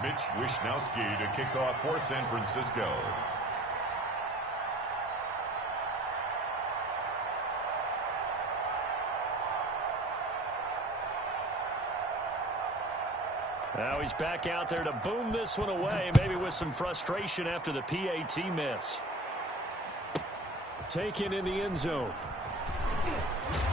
Mitch Wishnowski to kick off for San Francisco. Now he's back out there to boom this one away, maybe with some frustration after the PAT miss. Taken in the end zone.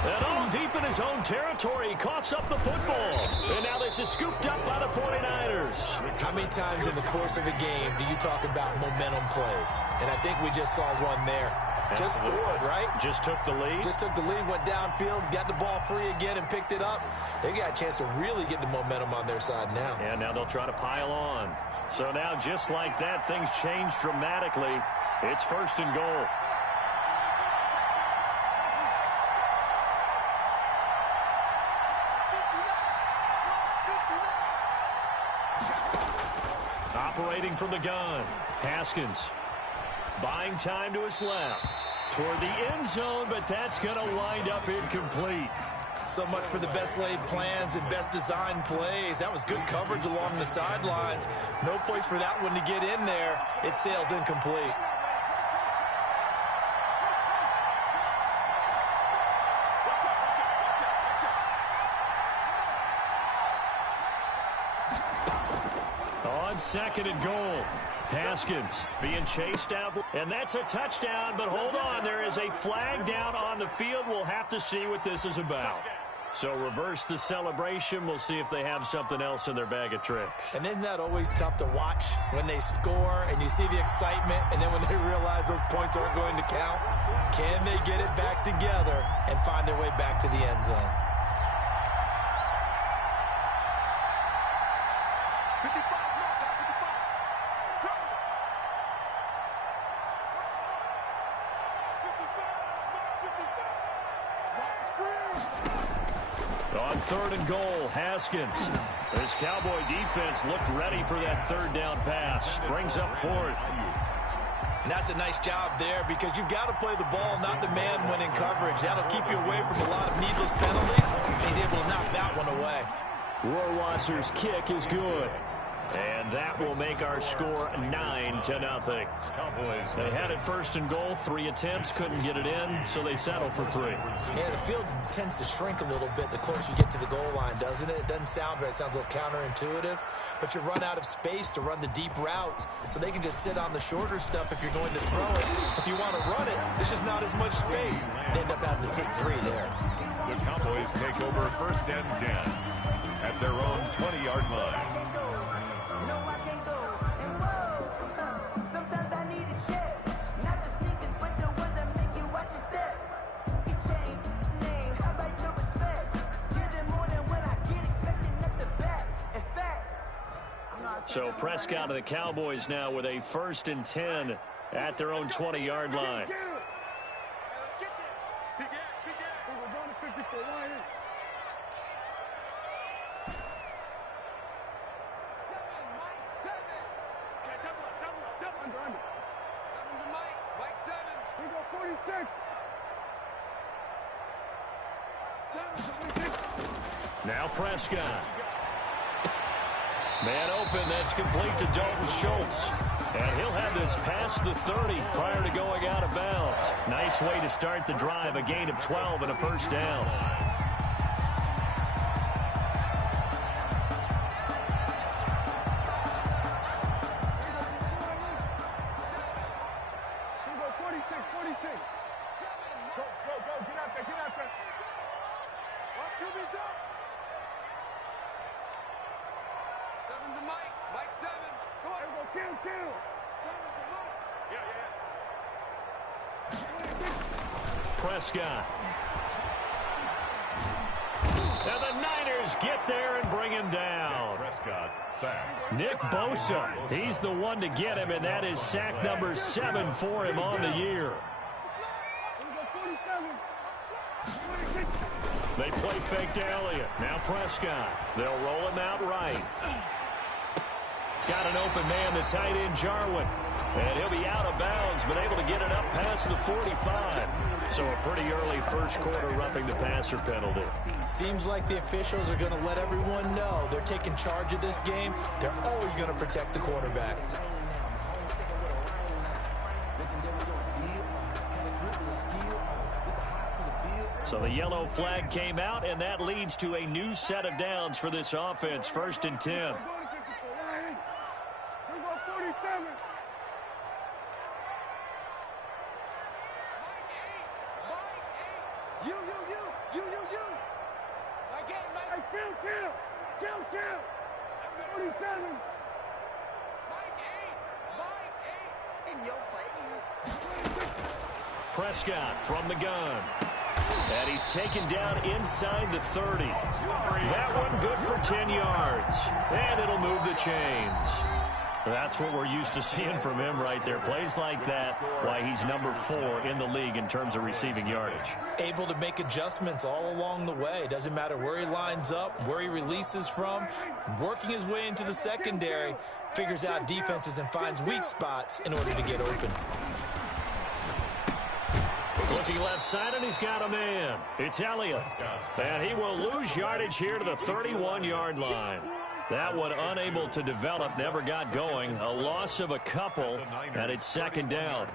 And all deep in his own territory, he coughs up the football. And now this is scooped up by the 49ers. How many times in the course of a game do you talk about momentum plays? And I think we just saw one there. Just scored, right? Just took the lead. Just took the lead, went downfield, got the ball free again and picked it up. They got a chance to really get the momentum on their side now. Yeah, now they'll try to pile on. So now just like that, things change dramatically. It's 1st and goal. Operating from the gun, Haskins. Buying time to his left. Toward the end zone, but that's going to wind up incomplete. So much for the best laid plans and best designed plays. That was good coverage along the sidelines. No place for that one to get in there. It sails incomplete. On 2nd and goal. Haskins being chased out, and that's a touchdown, but hold on, there is a flag down on the field. We'll have to see what this is about. So reverse the celebration. We'll see if they have something else in their bag of tricks. And isn't that always tough to watch when they score and you see the excitement, and then when they realize those points aren't going to count? Can they get it back together and find their way back to the end zone? On 3rd and goal, Haskins. This Cowboy defense looked ready for that 3rd down pass. Brings up 4th. And that's a nice job there because you've got to play the ball, not the man when in coverage. That'll keep you away from a lot of needless penalties. He's able to knock that one away. Rohrwasser's kick is good. And that will make our score 9-0. They had it 1st and goal, 3 attempts, couldn't get it in, so they settle for 3. Yeah, the field tends to shrink a little bit the closer you get to the goal line, doesn't it? It doesn't sound right. It sounds a little counterintuitive, but you run out of space to run the deep routes, so they can just sit on the shorter stuff if you're going to throw it. If you want to run it, there's just not as much space. They end up having to take 3 there. The Cowboys take over 1st and 10 at their own 20-yard line. So Prescott and the Cowboys now with a 1st and 10 at their own 20-yard line. Now Prescott. Man open, that's complete to Dalton Schultz. And he'll have this past the 30 prior to going out of bounds. Nice way to start the drive, a gain of 12 and a 1st down. Prescott. And the Niners get there and bring him down. Prescott sacked. Nick Bosa, he's the one to get him, and that is sack number 7 for him on the year. They play fake to Elliott. Now Prescott. They'll roll him out right. Got an open man, the tight end, Jarwin. And he'll be out of bounds, but able to get it up past the 45. So a pretty early 1st quarter roughing the passer penalty. Seems like the officials are going to let everyone know they're they're taking charge of this game, they're always going to protect the quarterback. So the yellow flag came out, and that leads to a new set of downs for this offense. 1st and 10. Prescott from the gun. And he's taken down inside the 30. That one good for 10 yards. And it'll move the chains. That's what we're used to seeing from him right there. Plays like that, why he's number 4 in the league in terms of receiving yardage. Able to make adjustments all along the way. Doesn't matter where he lines up, where he releases from. Working his way into the secondary, figures out defenses and finds weak spots in order to get open. Looking left side, and he's got a man. It's Elliott. And he will lose yardage here to the 31-yard line. That one unable to develop, never got going. A loss of a couple, and it's 2nd down.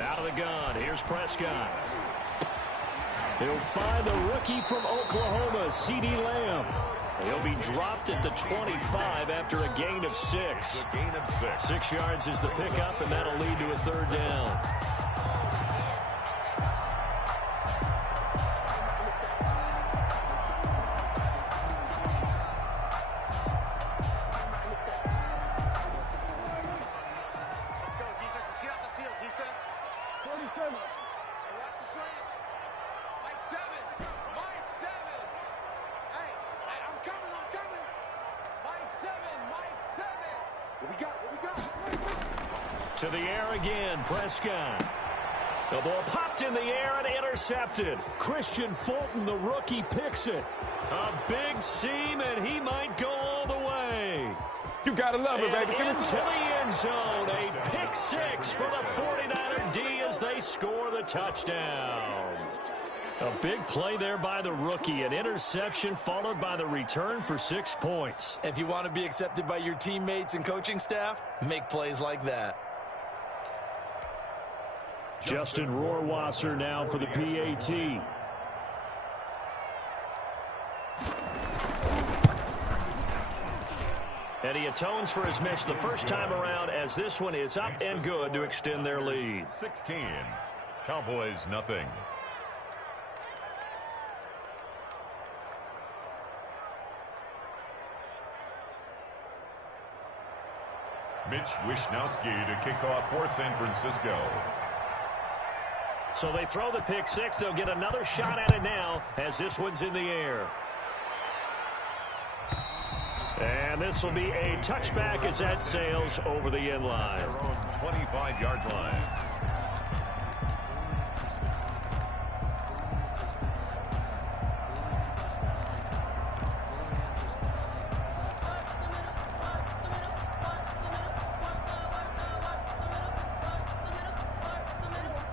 Out of the gun, here's Prescott. He'll find the rookie from Oklahoma, CeeDee Lamb. He'll be dropped at the 25 after a gain of 6. 6 yards is the pickup, and that'll lead to a 3rd down. To the air again, Prescott. The ball popped in the air and intercepted. Christian Fulton, the rookie, picks it. A big seam, and he might go all the way. You gotta love it, baby. Into the end zone. A pick 6 for the 49er D as they score the touchdown. A big play there by the rookie. An interception followed by the return for 6 points. If you want to be accepted by your teammates and coaching staff, make plays like that. Justin Rohrwasser now for the PAT. And he atones for his miss the first time around, as this one is up and good to extend their lead. 16. Cowboys nothing. Mitch Wishnowsky to kick off for San Francisco. So they throw the pick 6. They'll get another shot at it now as this one's in the air. And this will be a touchback as that sails over the end line. Their own 25-yard line.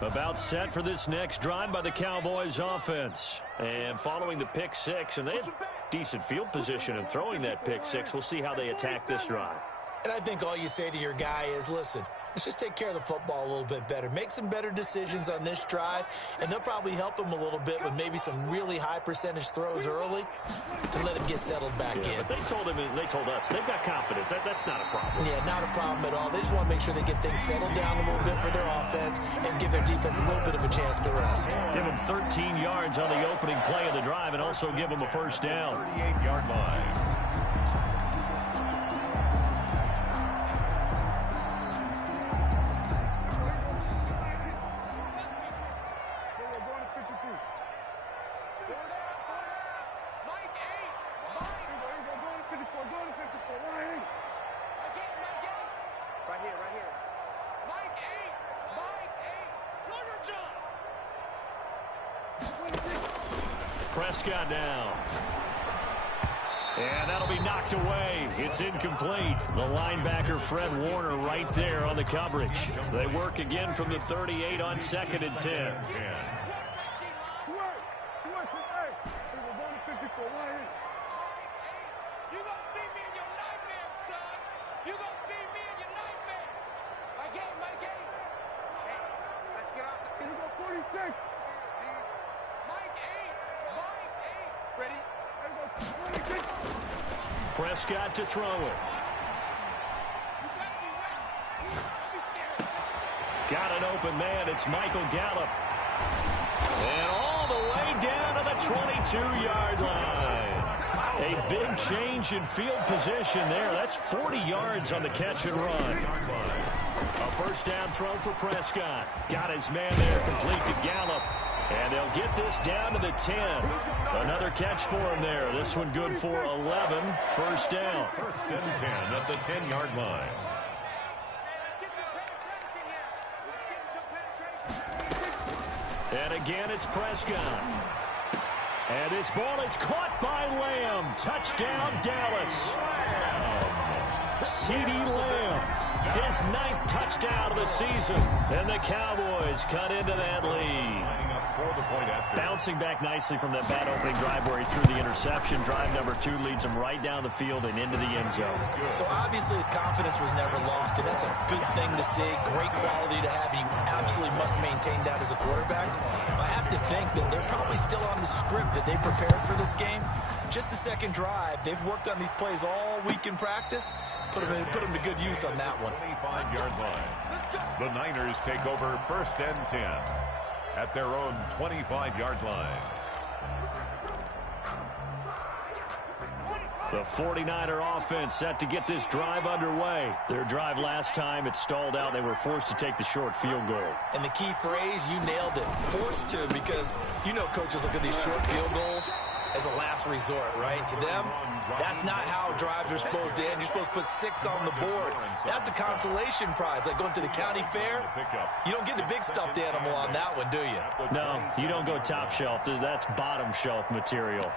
About set for this next drive by the Cowboys offense. And following the pick 6, and they have decent field position in throwing that pick 6. We'll see how they attack this drive. And I think all you say to your guy is, listen, let's just take care of the football a little bit better. Make some better decisions on this drive, and they'll probably help him a little bit with maybe some really high percentage throws early to let him get settled back in. But they told us they've got confidence. That's not a problem. Yeah, not a problem at all. They just want to make sure they get things settled down a little bit for their offense and give their defense a little bit of a chance to rest. Give them 13 yards on the opening play of the drive and also give them a first down. 38-yard line. Right here. Mike 8. Look at Prescott down. And that'll be knocked away. It's incomplete. The linebacker, Fred Warner, right there on the coverage. They work again from the 38 on 2nd and 10. Prescott to throw it. Got an open man. It's Michael Gallup. And all the way down to the 22-yard line. A big change in field position there. That's 40 yards on the catch and run. A first down throw for Prescott. Got his man there, complete to Gallup. And they'll get this down to the 10. Another catch for him there. This one good for 11. First down. First and 10 at the 10-yard line. And again, it's Prescott. And this ball is caught by Lamb. Touchdown, Dallas. C.D. Lamb, his 9th touchdown of the season. And the Cowboys cut into that lead. Bouncing back nicely from that bad opening drive where he threw the interception. Drive number 2 leads him right down the field and into the end zone. So obviously his confidence was never lost, and that's a good thing to see. Great quality to have, and you absolutely must maintain that as a quarterback. I have to think that they're probably still on the script that they prepared for this game. Just the second drive. They've worked on these plays all week in practice. Put them to good use on that one. 25-yard line. The Niners take over first and 10 at their own 25-yard line. The 49er offense set to get this drive underway. Their drive last time, it stalled out. They were forced to take the short field goal. And the key phrase, you nailed it, forced to, because you know coaches look at these short field goals as a last resort, right? To them, that's not how drives are supposed to end. You're supposed to put 6 on the board. That's a consolation prize, like going to the county fair. You don't get the big stuffed animal on that one, do you? No, you don't go top shelf. That's bottom shelf material.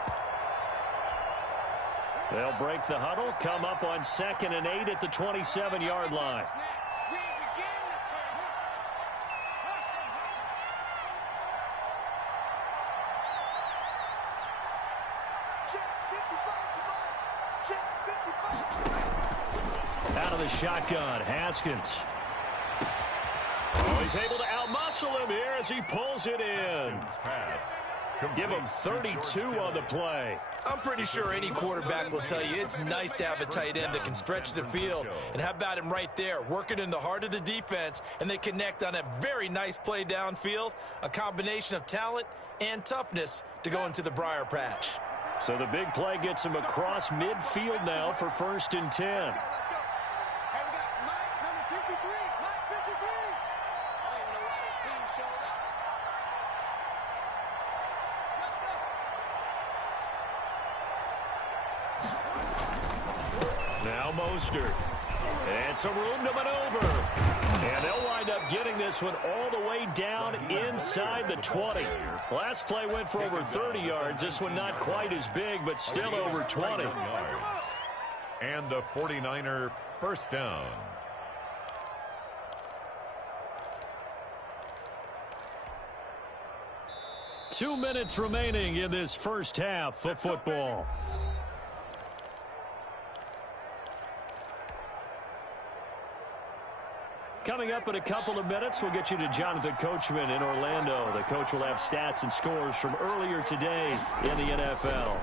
They'll break the huddle, come up on 2nd and 8 at the 27-yard line. Out of the shotgun, Haskins. Oh, he's able to outmuscle him here as he pulls it in. Give him 32 on the play. I'm pretty sure any quarterback will tell you it's nice to have a tight end that can stretch the field. And how about him right there, working in the heart of the defense, and they connect on a very nice play downfield, a combination of talent and toughness to go into the briar patch. So the big play gets him across midfield now for first and 10. Now Mostert. And some room to maneuver. And they'll wind up getting this one all the way down inside the 20. Last play went for over 30 yards. This one not quite as big, but still over 20. And a 49er first down. Two minutes remaining in this first half of football. Coming up in a couple of minutes, we'll get you to Jonathan Coachman in Orlando. The coach will have stats and scores from earlier today in the NFL.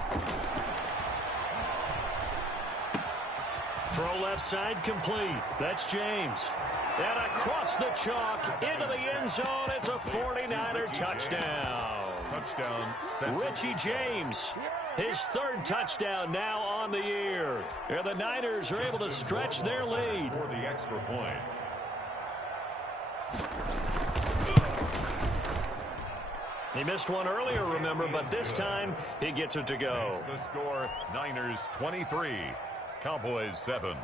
Throw left side complete. That's James. And across the chalk into the end zone. It's a 49er touchdown. Touchdown. Richie James, his 3rd touchdown now on the year. And the Niners are able to stretch their lead. For the extra point. He missed one earlier, remember, but this time he gets it to go. The score, Niners 23, Cowboys 7.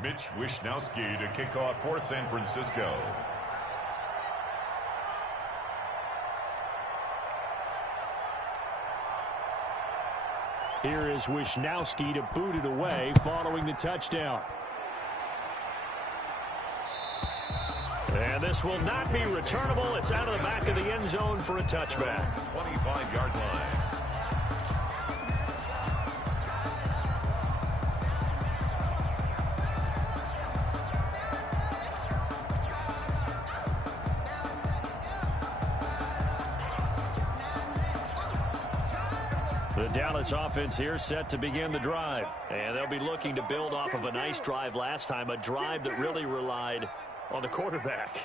Mitch Wishnowsky to kick off for San Francisco. Here is Wishnowsky to boot it away following the touchdown. And this will not be returnable. It's out of the back of the end zone for a touchback. 25-yard line. The Dallas offense here set to begin the drive. And they'll be looking to build off of a nice drive last time, a drive that really relied on the quarterback.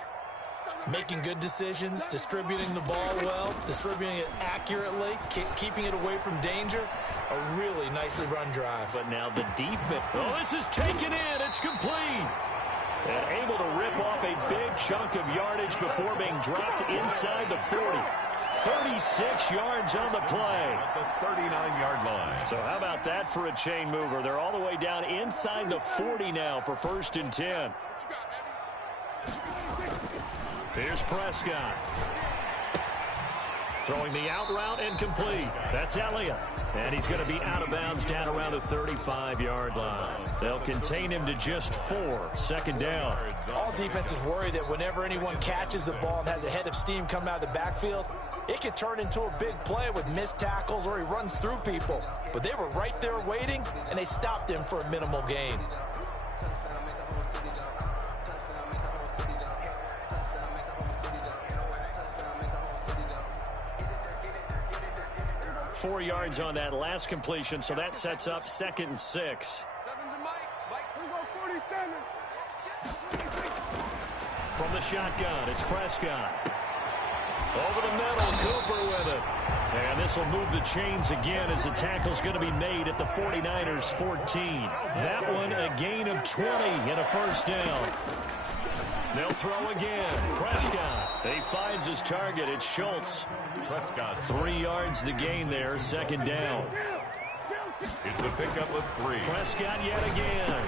Making good decisions, distributing the ball well, distributing it accurately, keeping it away from danger. A really nicely run drive. But now the defense. Oh, this is taken in. It's complete. And able to rip off a big chunk of yardage before being dropped inside the 40. 36 yards on the play. At the 39-yard line. So how about that for a chain mover? They're all the way down inside the 40 now for 1st and 10. Here's Prescott. Throwing the out route and complete. That's Elliott. And he's going to be out of bounds down around the 35-yard line. They'll contain him to just 4. 2nd down. All defenses worry that whenever anyone catches the ball and has a head of steam coming out of the backfield, it could turn into a big play with missed tackles or he runs through people. But they were right there waiting, and they stopped him for a minimal gain. Four yards on that last completion, so that sets up 2nd and 6. From the shotgun, it's Prescott. Over the middle, Cooper with it. And this will move the chains again as the tackle's going to be made at the 49ers 14. That one a gain of 20 and a 1st down. They'll throw again. Prescott. He finds his target. It's Schultz. Prescott. 3 yards the gain there. 2nd down. It's a pickup of 3. Prescott yet again.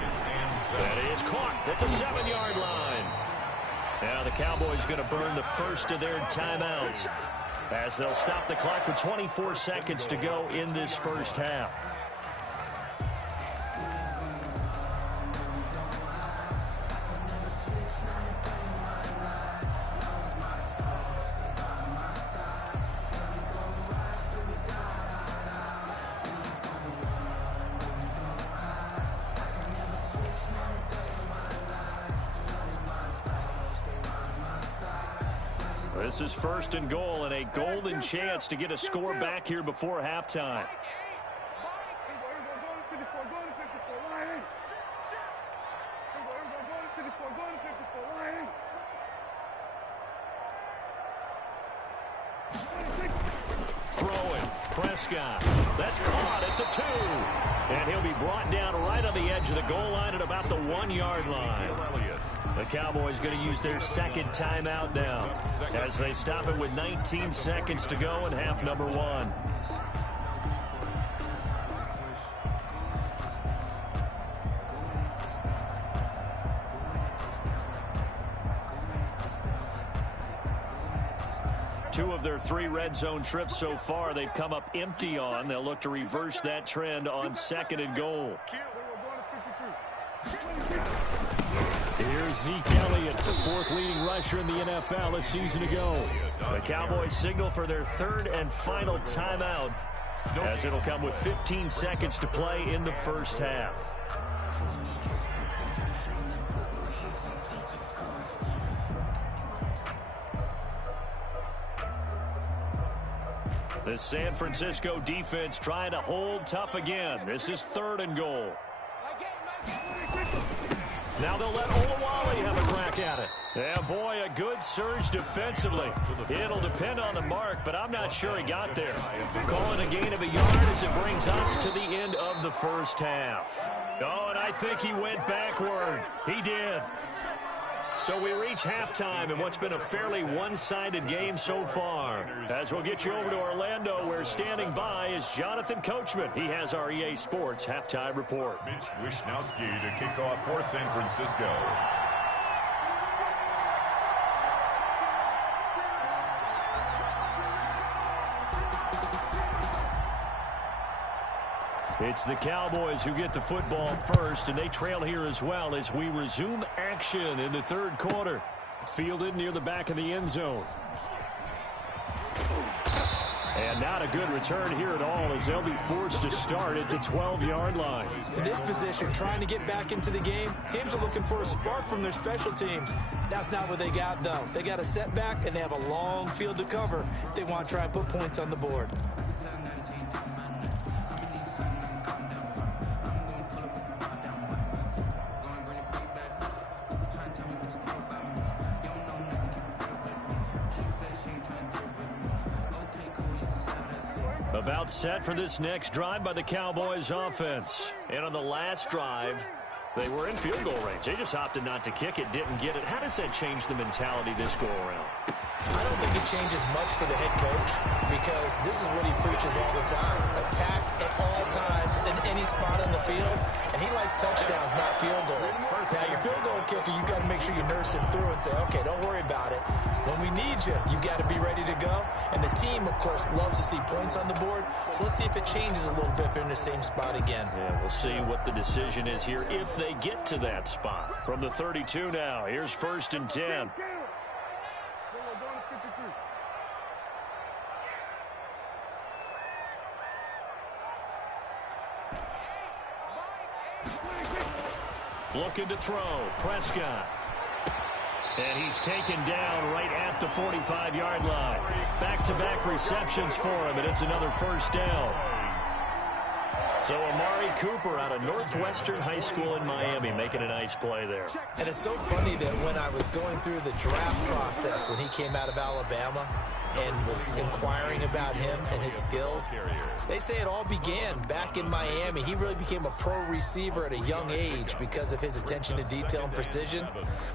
That is caught at the 7-yard line. Now the Cowboys going to burn the first of their timeouts as they'll stop the clock with 24 seconds to go in this first half. This is 1st and goal and a golden chance to get a score back here before halftime. Throwing, Prescott. That's caught at the 2. And he'll be brought down right on the edge of the goal line at about the 1-yard line. The Cowboys going to use their 2nd timeout now as they stop it with 19 seconds to go in half number 1. Two of their 3 red zone trips so far they've come up empty on. They'll look to reverse that trend on 2nd and goal. Here's Zeke Elliott, the 4th leading rusher in the NFL a season ago. The Cowboys signal for their 3rd and final timeout as it'll come with 15 seconds to play in the first half. The San Francisco defense trying to hold tough again. This is 3rd and goal. Now they'll let Olawale have a crack at it. Yeah, boy, a good surge defensively. It'll depend on the mark, but I'm not sure he got there. Calling a gain of a yard as it brings us to the end of the first half. Oh, and I think he went backward. He did. So we reach halftime in what's been a fairly one-sided game so far. As we'll get you over to Orlando, where standing by is Jonathan Coachman. He has our EA Sports halftime report. Mitch Wishnowski to kick off for San Francisco. It's the Cowboys who get the football first, and they trail here as well as we resume action in the third quarter. Fielded near the back of the end zone. And not a good return here at all, as they'll be forced to start at the 12-yard line. In this position, trying to get back into the game, teams are looking for a spark from their special teams. That's not what they got, though. They got a setback, and they have a long field to cover if they want to try and put points on the board. About set for this next drive by the Cowboys offense. And on the last drive, they were in field goal range. They just opted not to kick it, didn't get it. How does that change the mentality this go around? I don't think it changes much for the head coach, because this is what he preaches all the time. Attack at all times in any spot on the field, and he likes touchdowns, not field goals. Now, your field goal kicker, you got to make sure you nurse him through and say, okay, don't worry about it. When we need you, you got to be ready to go. And the team, of course, loves to see points on the board. So let's see if it changes a little bit if they're in the same spot again. Yeah, we'll see what the decision is here if they get to that spot. From the 32 now, here's 1st and 10. Looking to throw, Prescott. And he's taken down right at the 45-yard line. Back-to-back receptions for him, and it's another first down. So Amari Cooper out of Northwestern High School in Miami making a nice play there. And it's so funny that when I was going through the draft process when he came out of Alabama and was inquiring about him and his skills, they say it all began back in Miami. He really became a pro receiver at a young age because of his attention to detail and precision.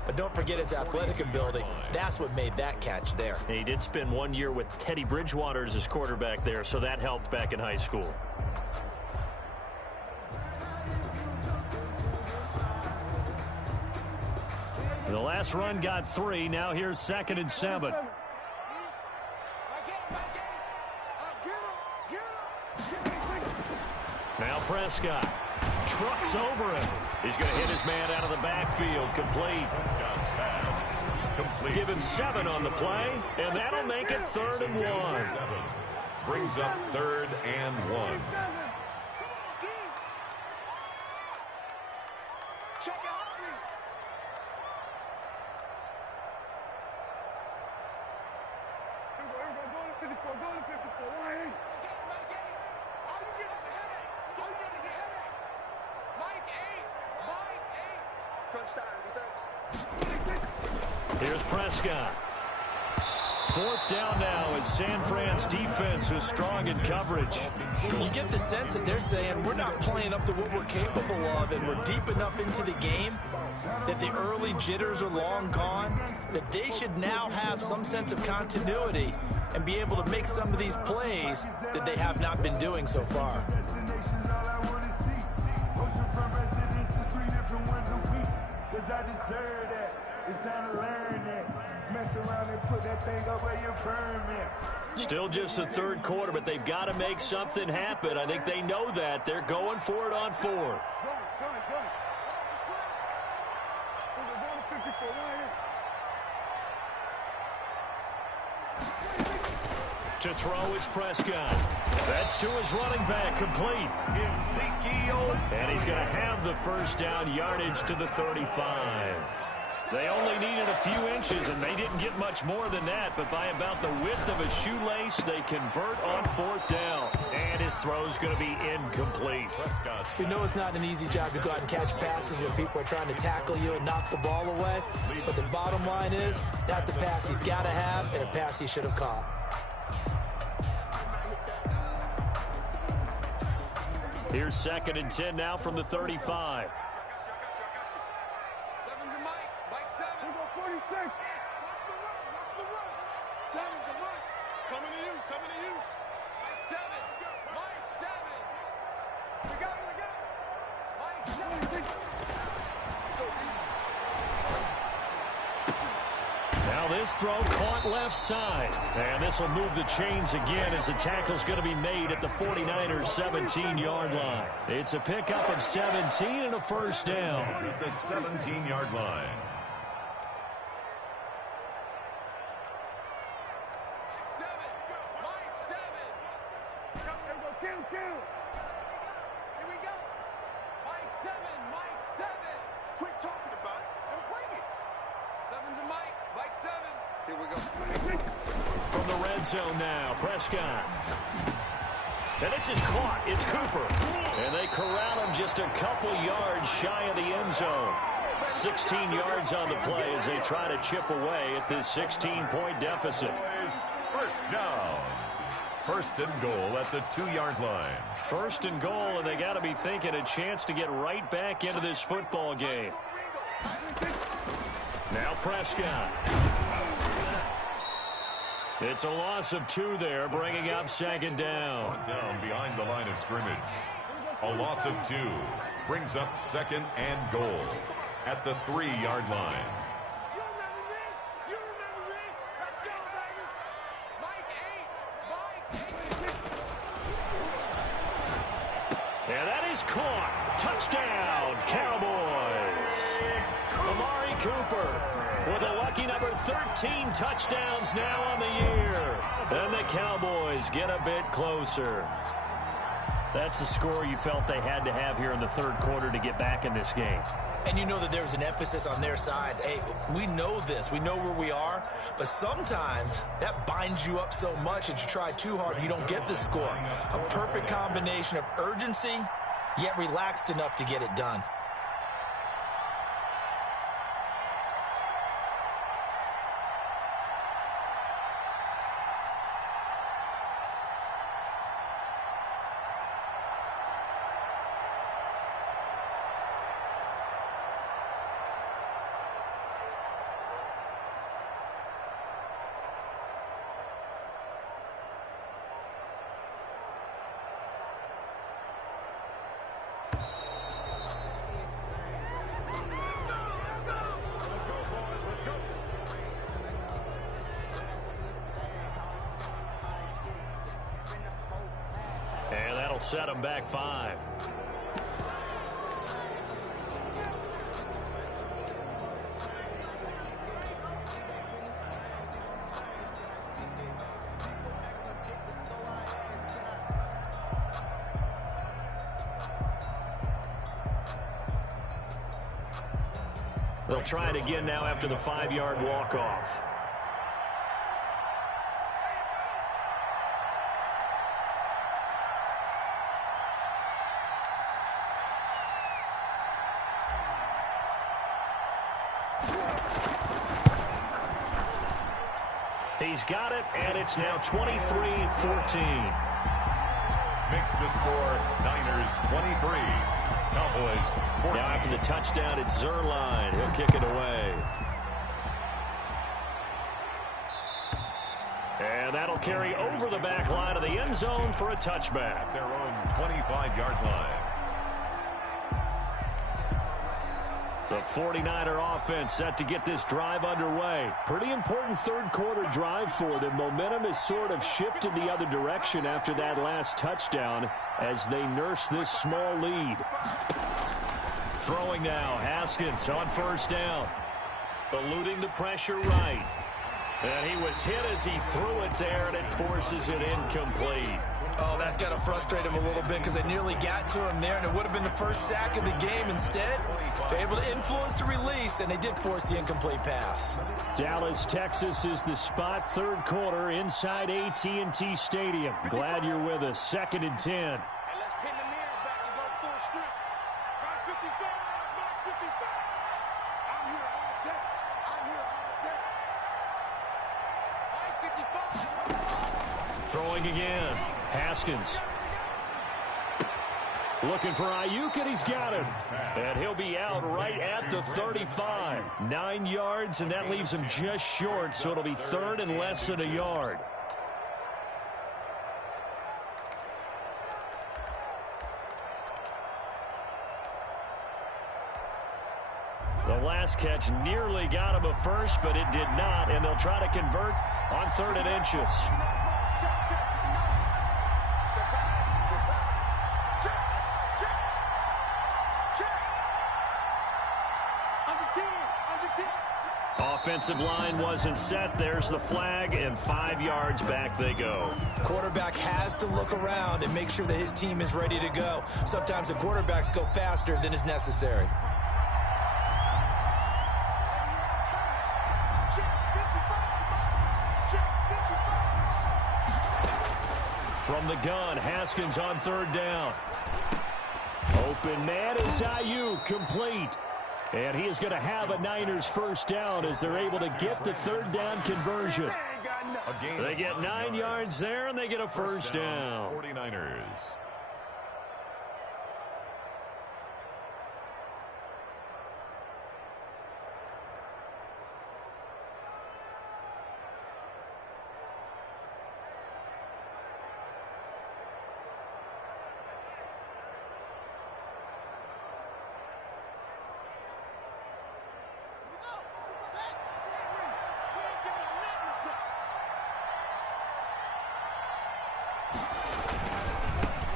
But don't forget his athletic ability. That's what made that catch there. He did spend 1 year with Teddy Bridgewater as his quarterback there, so that helped back in high school. The last run got 3. Now here's 2nd and 7. Now Prescott trucks over him. He's going to hit his man out of the backfield. Complete. Give him 7 on the play, and that'll make it 3rd and 1. Brings up 3rd and 1. Here's Prescott. 4th down now as San Fran's defense is strong in coverage. You get the sense that they're saying we're not playing up to what we're capable of, and we're deep enough into the game that the early jitters are long gone, that they should now have some sense of continuity and be able to make some of these plays that they have not been doing so far. Still just the 3rd quarter, but they've got to make something happen. I think they know that. They're going for it on 4th. To throw is Prescott. That's to his running back, complete. And he's going to have the first down, yardage to the 35. They only needed a few inches, and they didn't get much more than that, but by about the width of a shoelace, they convert on 4th down. And his throw's going to be incomplete. We know it's not an easy job to go out and catch passes when people are trying to tackle you and knock the ball away, but the bottom line is that's a pass he's got to have and a pass he should have caught. Here's 2nd and 10 now from the 35. coming to you. Mike 7. Mike 7. We got it. Mike 7. Now this throw caught left side. And this will move the chains again as the tackle's going to be made at the 49ers 17-yard line. It's a pickup of 17 and a first down. At the 17-yard line. From the red zone now, Prescott. And this is caught. It's Cooper. And they corral him just a couple yards shy of the end zone. 16 yards on the play as they try to chip away at this 16-point deficit. First down. First and goal at the 2-yard line. First and goal, and they got to be thinking a chance to get right back into this football game. Now Prescott. It's a loss of 2 there, bringing up second down. Down behind the line of scrimmage. A loss of 2 brings up second and goal at the 3-yard line. And that is caught. Touchdown, Cowboys. Amari Cooper with a lucky number 13 touchdowns now on the year. And the Cowboys get a bit closer. That's a score you felt they had to have here in the third quarter to get back in this game. And you know that there's an emphasis on their side. Hey, we know this. We know where we are. But sometimes that binds you up so much that you try too hard, you don't get the score. A perfect combination of urgency, yet relaxed enough to get it done. Set them back 5. They'll try it again now after the 5-yard walk-off. He's got it, and it's now 23-14. Makes the score Niners 23. Cowboys 14. Now after the touchdown, it's Zerline. He'll kick it away. And that'll carry over the back line of the end zone for a touchback. Their own 25-yard line. The 49er offense set to get this drive underway. Pretty important third quarter drive for them. Momentum has sort of shifted the other direction after that last touchdown as they nurse this small lead. Throwing now, Haskins on first down. Eluding the pressure right. And he was hit as he threw it there, and it forces it incomplete. Oh, that's got to frustrate him a little bit because they nearly got to him there, and it would have been the first sack of the game. Instead, they're able to influence the release, and they did force the incomplete pass. Dallas, Texas is the spot, third quarter inside AT&T Stadium. Glad you're with us. 2nd and 10. Hey, let's pin the mirrors back and go full strip. 955, 955. I'm here all day. I'm here all day. 955. Throwing again. Haskins. Looking for Ayuk, and he's got him. And he'll be out right at the 35. 9 yards, and that leaves him just short, so it'll be third and less than a yard. The last catch nearly got him a first, but it did not, and they'll try to convert on 3rd and inches. Offensive line wasn't set. There's the flag, and 5 yards back they go. Quarterback has to look around and make sure that his team is ready to go. Sometimes the quarterbacks go faster than is necessary. From the gun, Haskins on 3rd down. Open man is Ayuk, complete. And he is going to have a Niners first down as they're able to get the 3rd down conversion. They get 9 yards there, and they get a first down. 49ers.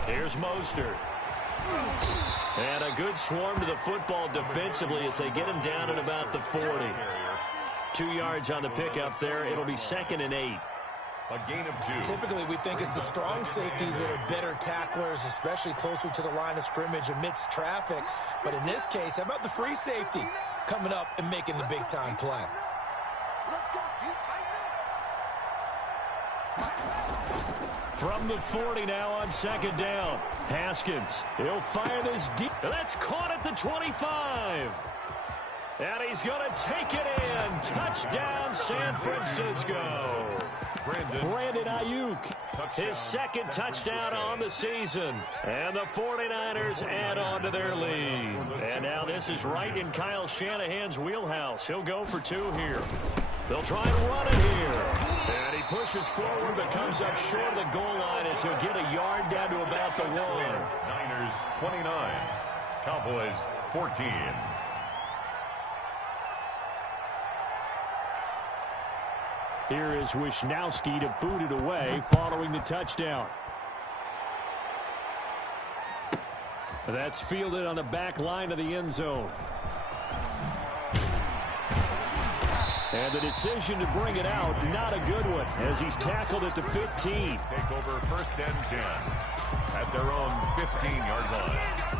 Here's Mostert. And a good swarm to the football defensively as they get him down at about the 40. 2 yards on the pickup there. It'll be 2nd and 8. A gain of 2. Typically, we think it's the strong safeties that are better tacklers, especially closer to the line of scrimmage amidst traffic. But in this case, how about the free safety coming up and making the big-time play? Let's go. You tighten up. From the 40 now on 2nd down. Haskins, he'll fire this deep. That's caught at the 25. And he's going to take it in. Touchdown, San Francisco. Brandon Ayuk, his 2nd touchdown on the season. And the 49ers add on to their lead. And now this is right in Kyle Shanahan's wheelhouse. He'll go for 2 here. They'll try and run it here. And he pushes forward but comes up short of the goal line as he'll get a yard down to about the 1. Niners 29. Cowboys 14. Here is Wisnowski to boot it away following the touchdown. That's fielded on the back line of the end zone. And the decision to bring it out, not a good one, as he's tackled at the 15. Take over 1st and 10 at their own 15-yard line.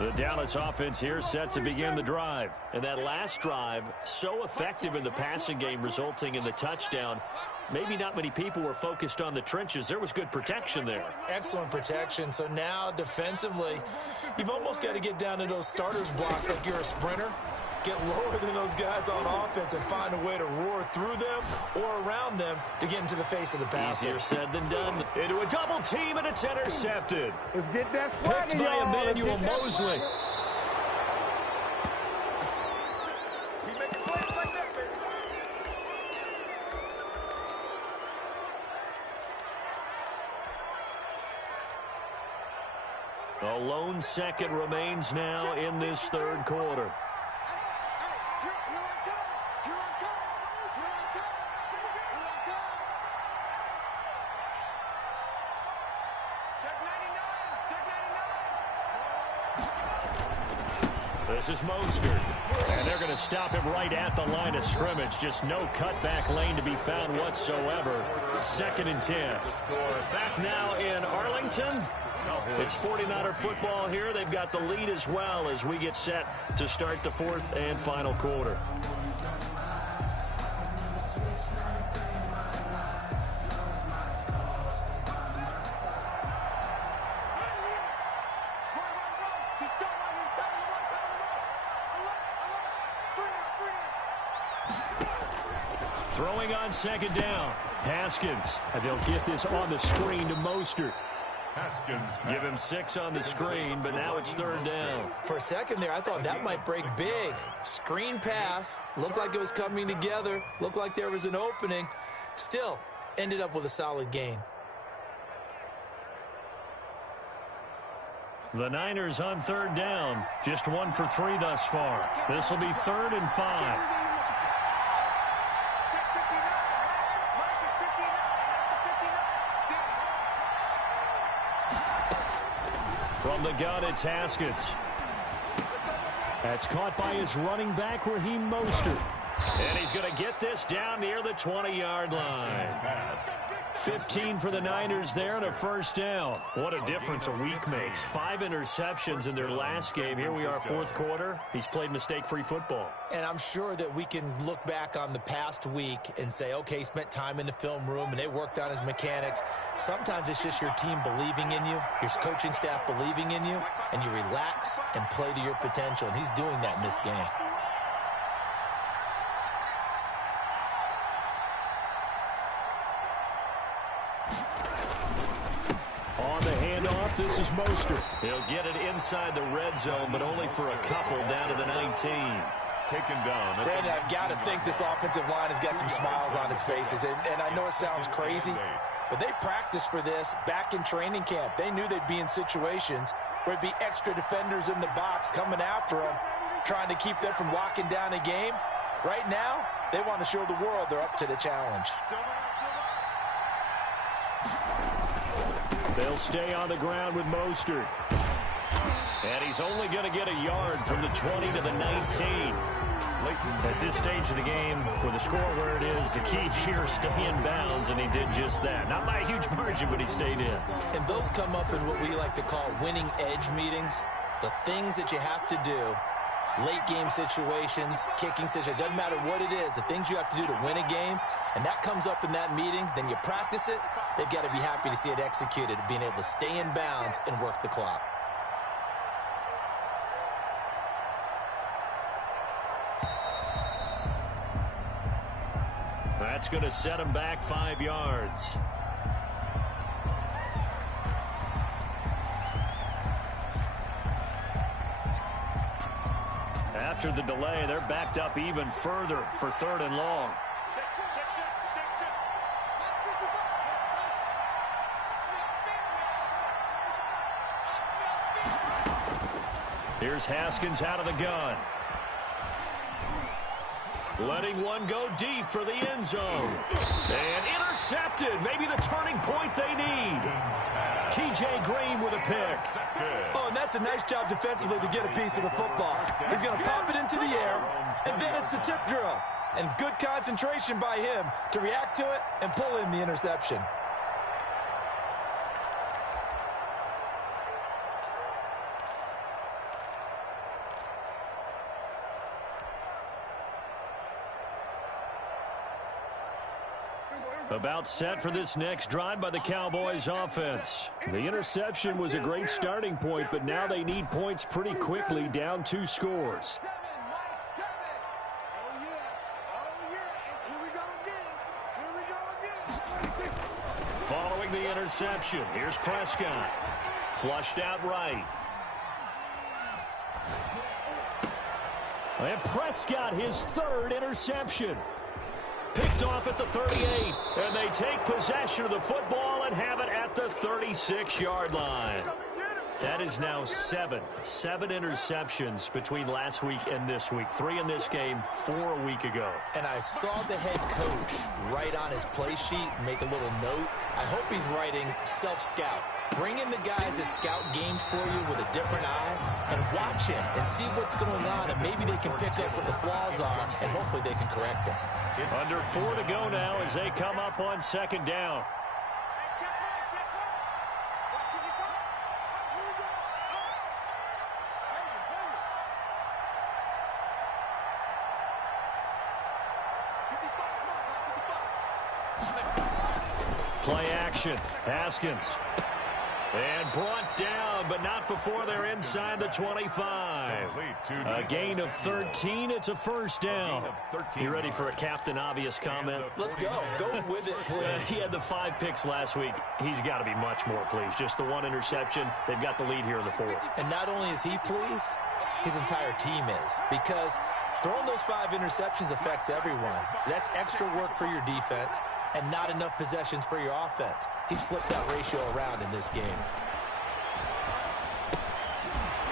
The Dallas offense here set to begin the drive. And that last drive, so effective in the passing game, resulting in the touchdown. Maybe not many people were focused on the trenches. There was good protection there. Excellent protection. So now defensively, you've almost got to get down to those starters blocks like you're a sprinter. Get lower than those guys on offense and find a way to roar through them or around them to get into the face of the passer. Easier said than done. Into a double team, and it's intercepted. Let's get that swagger, Picked by Emmanuel Mosley. A lone second remains now in this 3rd quarter. This is Mostert. And they're going to stop him right at the line of scrimmage. Just no cutback lane to be found whatsoever. 2nd and 10. Back now in Arlington. It's 49er football here. They've got the lead as well as we get set to start the 4th and final quarter. Throwing on 2nd down. Haskins. And they'll get this on the screen to Mostert. Haskins. Give him 6 on the screen, but now it's 3rd down. For a second there, I thought that might break big. Screen pass. Looked like it was coming together. Looked like there was an opening. Still, ended up with a solid gain. The Niners on 3rd down. Just 1 for 3 thus far. This will be 3rd and 5. From the gun, it's Haskins. That's caught by his running back, Raheem Mostert. And he's going to get this down near the 20-yard line. 15 for the Niners there and a 1st down. What a difference a week makes. 5 interceptions in their last game. Here we are, 4th quarter. He's played mistake-free football. And I'm sure that we can look back on the past week and say, okay, he spent time in the film room and they worked on his mechanics. Sometimes it's just your team believing in you, your coaching staff believing in you, and you relax and play to your potential. And he's doing that in this game. This is Mostert. He'll get it inside the red zone, but only for a couple down to the 19. Taken down. Brandon, I've got to think this offensive line has got some smiles on its faces. And I know it sounds crazy, but they practiced for this back in training camp. They knew they'd be in situations where it'd be extra defenders in the box coming after them, trying to keep them from locking down a game. Right now, they want to show the world they're up to the challenge. They'll stay on the ground with Mostert. And he's only going to get a yard from the 20 to the 19. At this stage of the game, with the score where it is, the key here is stay in bounds, and he did just that. Not by a huge margin, but he stayed in. And those come up in what we like to call winning edge meetings. The things that you have to do, late game situations, kicking situations, doesn't matter what it is, the things you have to do to win a game, and that comes up in that meeting, then you practice it. They've got to be happy to see it executed, being able to stay in bounds and work the clock. That's going to set him back 5 yards. After the delay, they're backed up even further for 3rd and long. Here's Haskins out of the gun. Letting one go deep for the end zone. And intercepted. Maybe the turning point they need. T.J. Green with a pick. Oh, and that's a nice job defensively to get a piece of the football. He's going to pop it into the air, and then it's the tip drill. And good concentration by him to react to it and pull in the interception. About set for this next drive by the Cowboys offense. The interception was a great starting point, but now they need points pretty quickly, down 2 scores. Following the interception, here's Prescott. Flushed out right. And Prescott, his 3rd interception. Picked off at the 38, and they take possession of the football and have it at the 36-yard line. That is now 7 interceptions between last week and this week. 3 in this game, 4 a week ago. And I saw the head coach write on his play sheet, make a little note. I hope he's writing self-scout. Bring in the guys that scout games for you with a different eye and watch him and see what's going on, and maybe they can pick up what the flaws are, and hopefully they can correct them. Under 4 to go now as they come up on 2nd down. Play action. Haskins. And brought down, but but not before they're inside the 25. A gain of 13. It's a first down. You ready for a Captain Obvious comment? Let's go. Go with it, please. He had the 5 picks last week. He's got to be much more pleased. Just the 1 interception. They've got the lead here in the 4th. And not only is he pleased, his entire team is. Because throwing those 5 interceptions affects everyone. That's extra work for your defense and not enough possessions for your offense. He's flipped that ratio around in this game.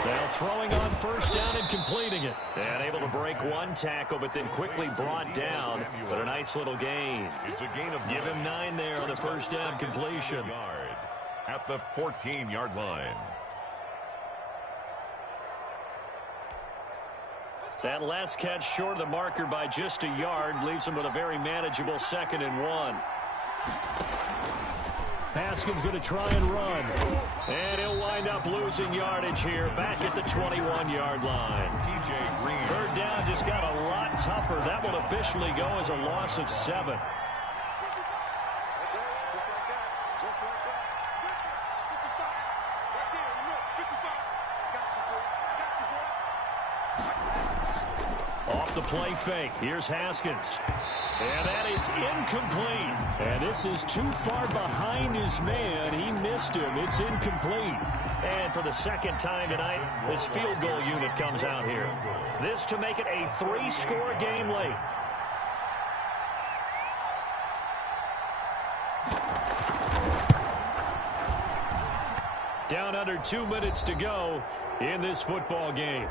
Now throwing on first down and completing it. And able to break 1 tackle, but then quickly brought down. But a nice little gain. It's a gain of Give him 9 there on the first down completion. At the 14-yard line. That last catch short of the marker by just a yard leaves him with a very manageable 2nd and 1. Haskins going to try and run. And he'll wind up losing yardage here back at the 21-yard line. Third down just got a lot tougher. That will officially go as a loss of 7. Off the play fake. Here's Haskins. And that is incomplete. And this is too far behind his man. He missed him. It's incomplete. And for the 2nd time tonight, this field goal unit comes out here. This to make it a 3-score game late. Down under 2 minutes to go in this football game.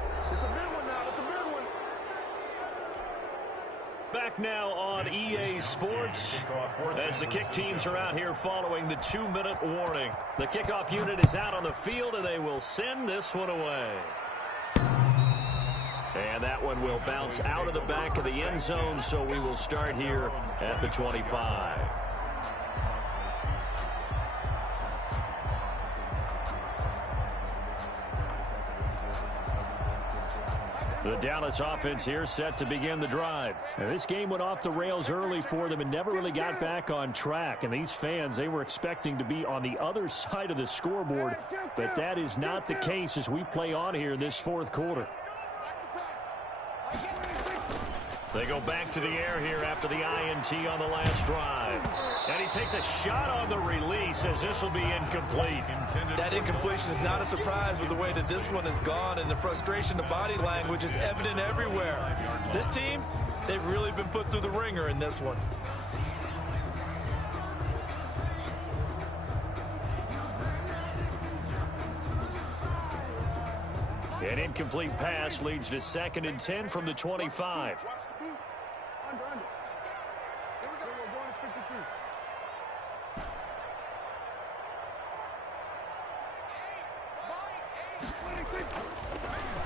Back now on EA Sports as the kick teams are out here following the 2-minute warning. The kickoff unit is out on the field, and they will send this one away. And that one will bounce out of the back of the end zone, so we will start here at the 25. The Dallas offense here set to begin the drive. Now, this game went off the rails early for them and never really got back on track. And these fans, they were expecting to be on the other side of the scoreboard. But that is not the case as we play on here in this 4th quarter. They go back to the air here after the INT on the last drive. And he takes a shot on the release as this will be incomplete. That incompletion is not a surprise with the way that this one has gone, and the frustration, the body language is evident everywhere. This team, they've really been put through the ringer in this one. An incomplete pass leads to 2nd and 10 from the 25.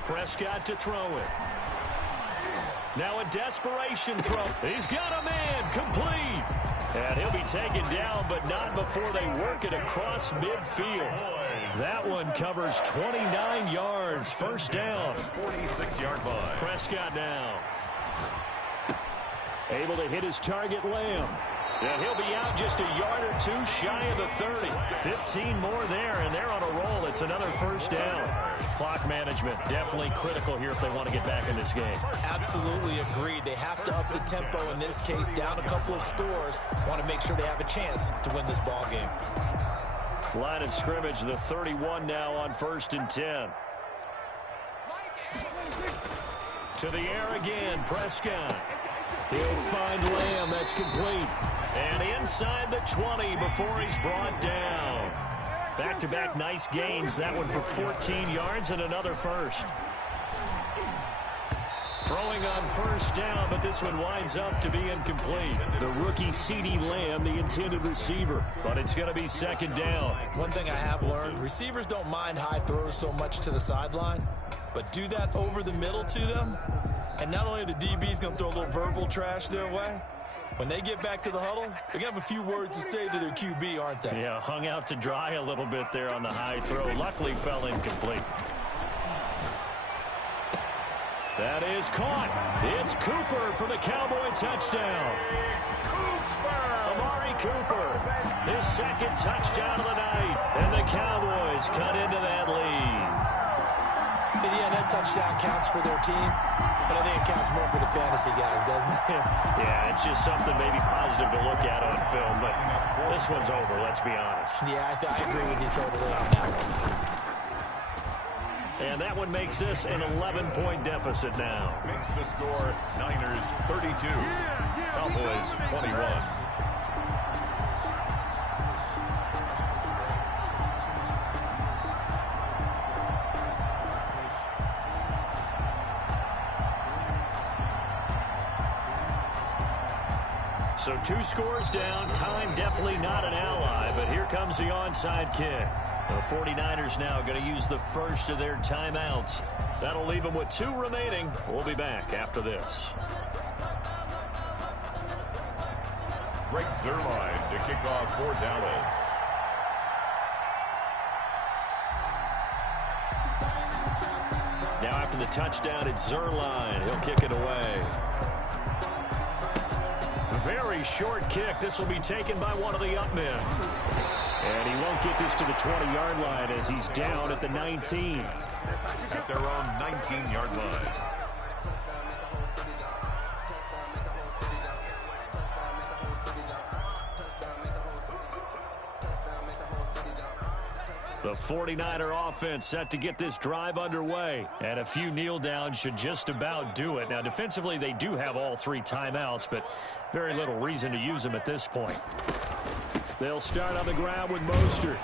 Prescott to throw it. Now a desperation throw. He's got a man, complete. And he'll be taken down, but not before they work it across midfield. That one covers 29 yards. First down. 46-yard line. Prescott now. Able to hit his target, Lamb. And he'll be out just a yard or 2 shy of the 30. 15 more there, and they're on a roll. It's another first down. Clock management definitely critical here if they want to get back in this game. Absolutely agreed. They have to up the tempo in this case, down a couple of scores. Want to make sure they have a chance to win this ball game. Line of scrimmage, the 31 now on 1st and 10. To the air again, Prescott. He'll find Lamb. That's complete. And inside the 20 before he's brought down. Back-to-back nice gains. That one for 14 yards and another first. Throwing on first down, but this one winds up to be incomplete. The rookie CeeDee Lamb, the intended receiver. But it's going to be 2nd down. One thing I have learned, receivers don't mind high throws so much to the sideline, but do that over the middle to them, and not only are the DBs going to throw a little verbal trash their way, when they get back to the huddle, they're going to have a few words to say to their QB, aren't they? Yeah, hung out to dry a little bit there on the high throw. Luckily fell incomplete. That is caught. It's Cooper for the Cowboy touchdown. Amari Cooper, his second touchdown of the night. And the Cowboys cut into that lead. And yeah, that touchdown counts for their team, but I think it counts more for the fantasy guys, doesn't it? Yeah, it's just something maybe positive to look at on film, but this one's over, let's be honest. Yeah, I agree with you totally on that one. And that one makes this an 11-point deficit now. Makes the score Niners 32, Cowboys 21. So 2 scores down, time definitely not an ally, but here comes the onside kick. The 49ers now going to use the first of their timeouts. That'll leave them with 2 remaining. We'll be back after this. Greg Zuerlein to kick off for Dallas. Now after the touchdown, it's Zuerlein. He'll kick it away. Very short kick. This will be taken by one of the up men. And he won't get this to the 20-yard line as he's down at the 19. At their own 19-yard line. The 49er offense set to get this drive underway. And a few kneel downs should just about do it. Now, defensively, they do have all 3 timeouts, but very little reason to use them at this point. They'll start on the ground with Mostert.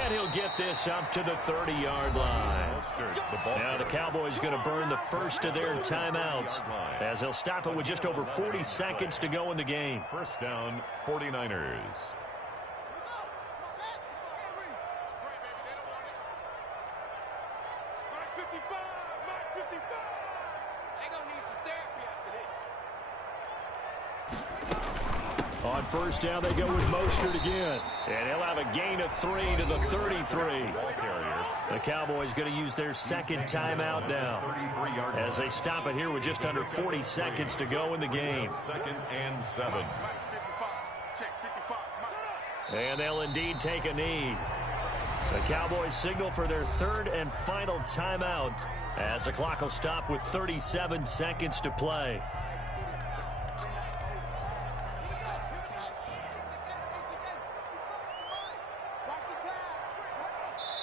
And he'll get this up to the 30-yard line. Now the Cowboys going to burn the first of their timeouts as they'll stop it with just over 40 seconds to go in the game. First down, 49ers. On first down, they go with Mostert again. And he'll have a gain of 3 to the 33. The Cowboys going to use their second timeout now as they stop it here with just under 40 seconds to go in the game. 2nd and 7. And they'll indeed take a knee. The Cowboys signal for their 3rd and final timeout as the clock will stop with 37 seconds to play.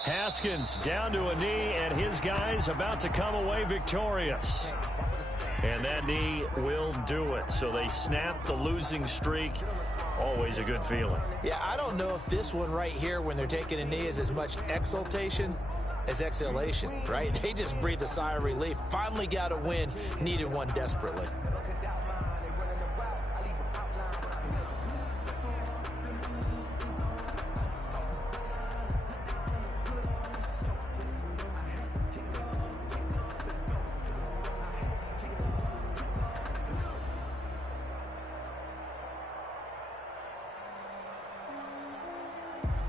Haskins down to a knee, and his guys about to come away victorious. And that knee will do it. So they snap the losing streak. Always a good feeling. Yeah, I don't know if this one right here, when they're taking a knee, is as much exultation as exhalation, right? They just breathe a sigh of relief. Finally got a win. Needed one desperately.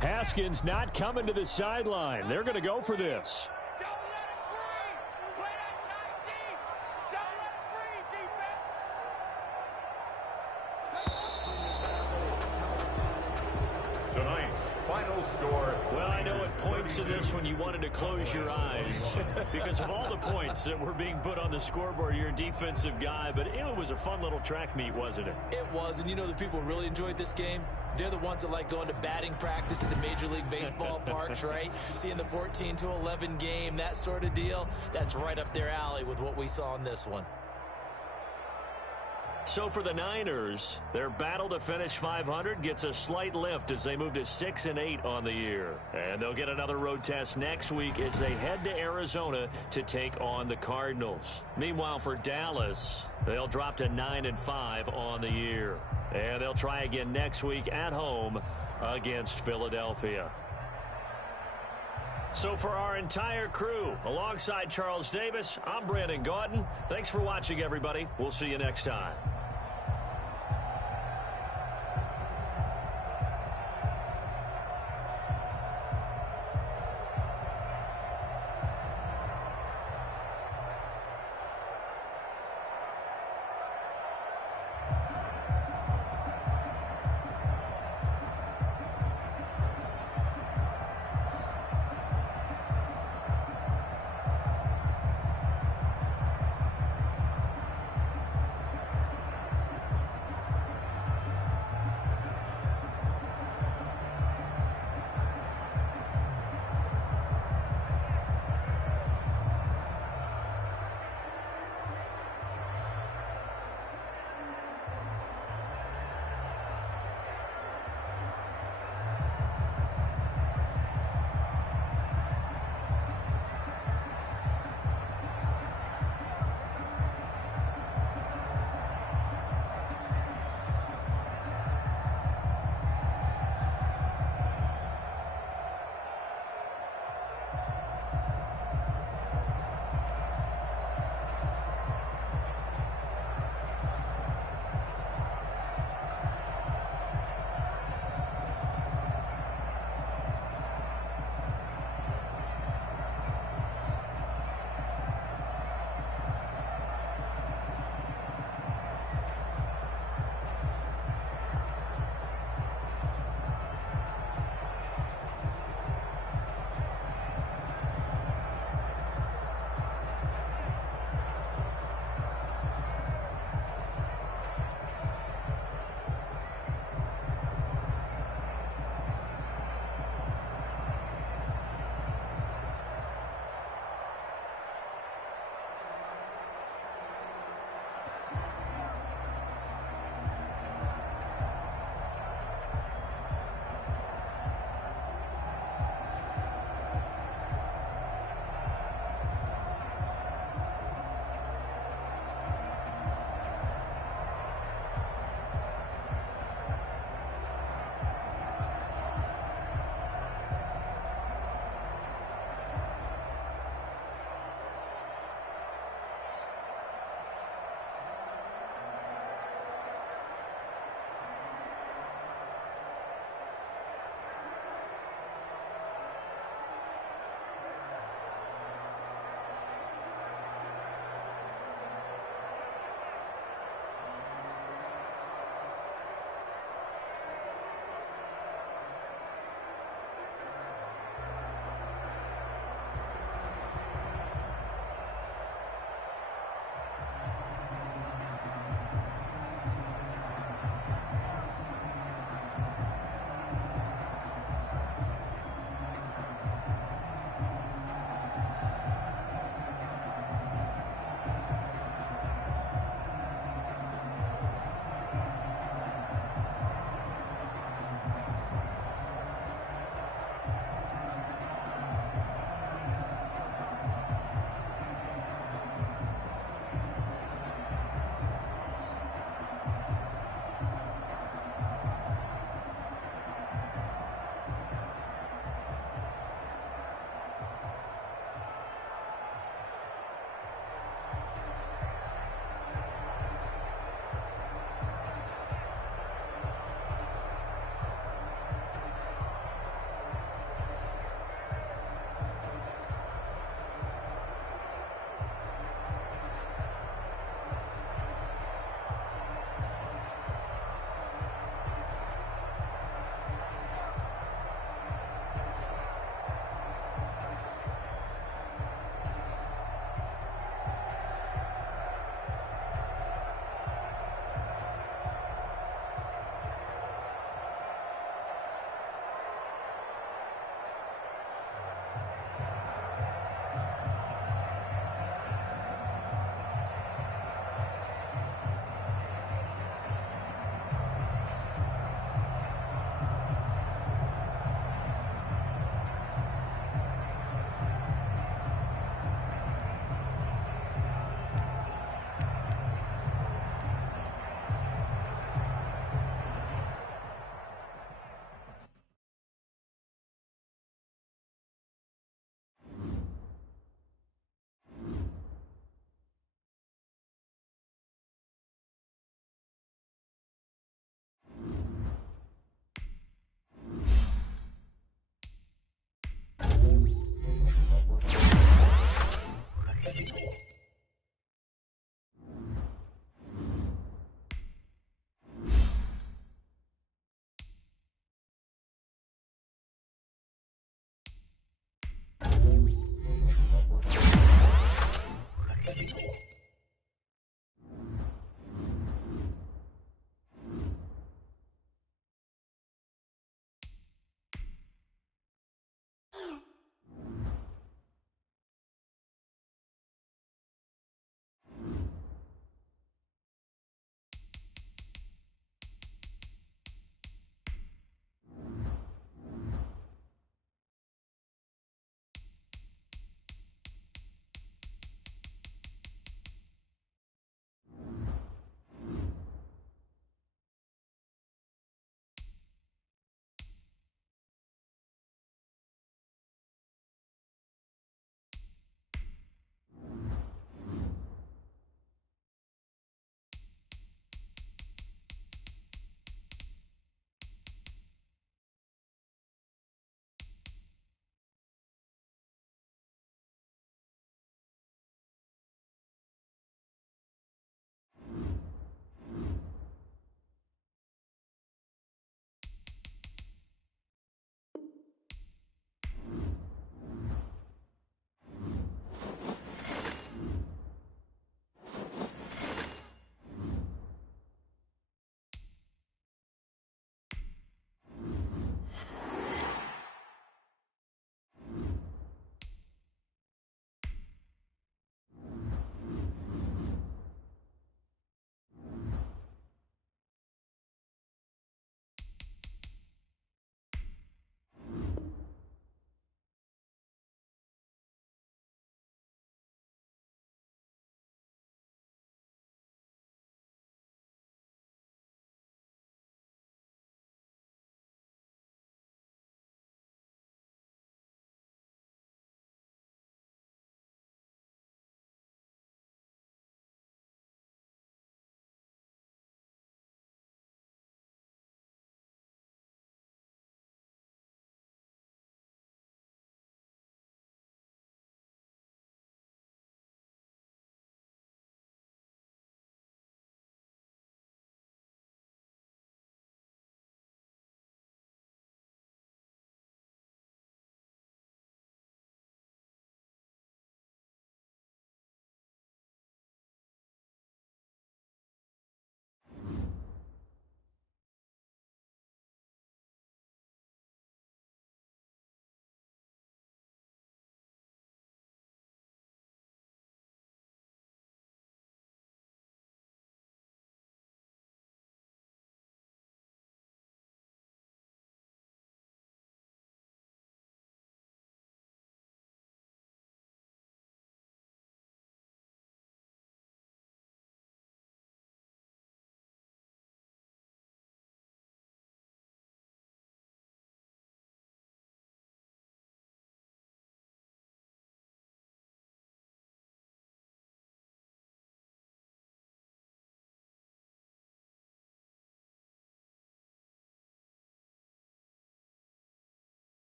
Haskins not coming to the sideline. They're going to go for this. Tonight's final score. Well, I know at points in this one you wanted to close your eyes because of all the points that were being put on the scoreboard. You're a defensive guy, but it was a fun little track meet, wasn't it? It was, and you know the people who really enjoyed this game? They're the ones that like going to batting practice at the Major League Baseball parks, right? Seeing the 14-11 game, that sort of deal. That's right up their alley with what we saw in this one. So for the Niners, their battle to finish 500 gets a slight lift as they move to 6-8 on the year. And they'll get another road test next week as they head to Arizona to take on the Cardinals. Meanwhile, for Dallas, they'll drop to 9-5 on the year. And they'll try again next week at home against Philadelphia. So for our entire crew, alongside Charles Davis, I'm Brandon Gaudin. Thanks for watching, everybody. We'll see you next time.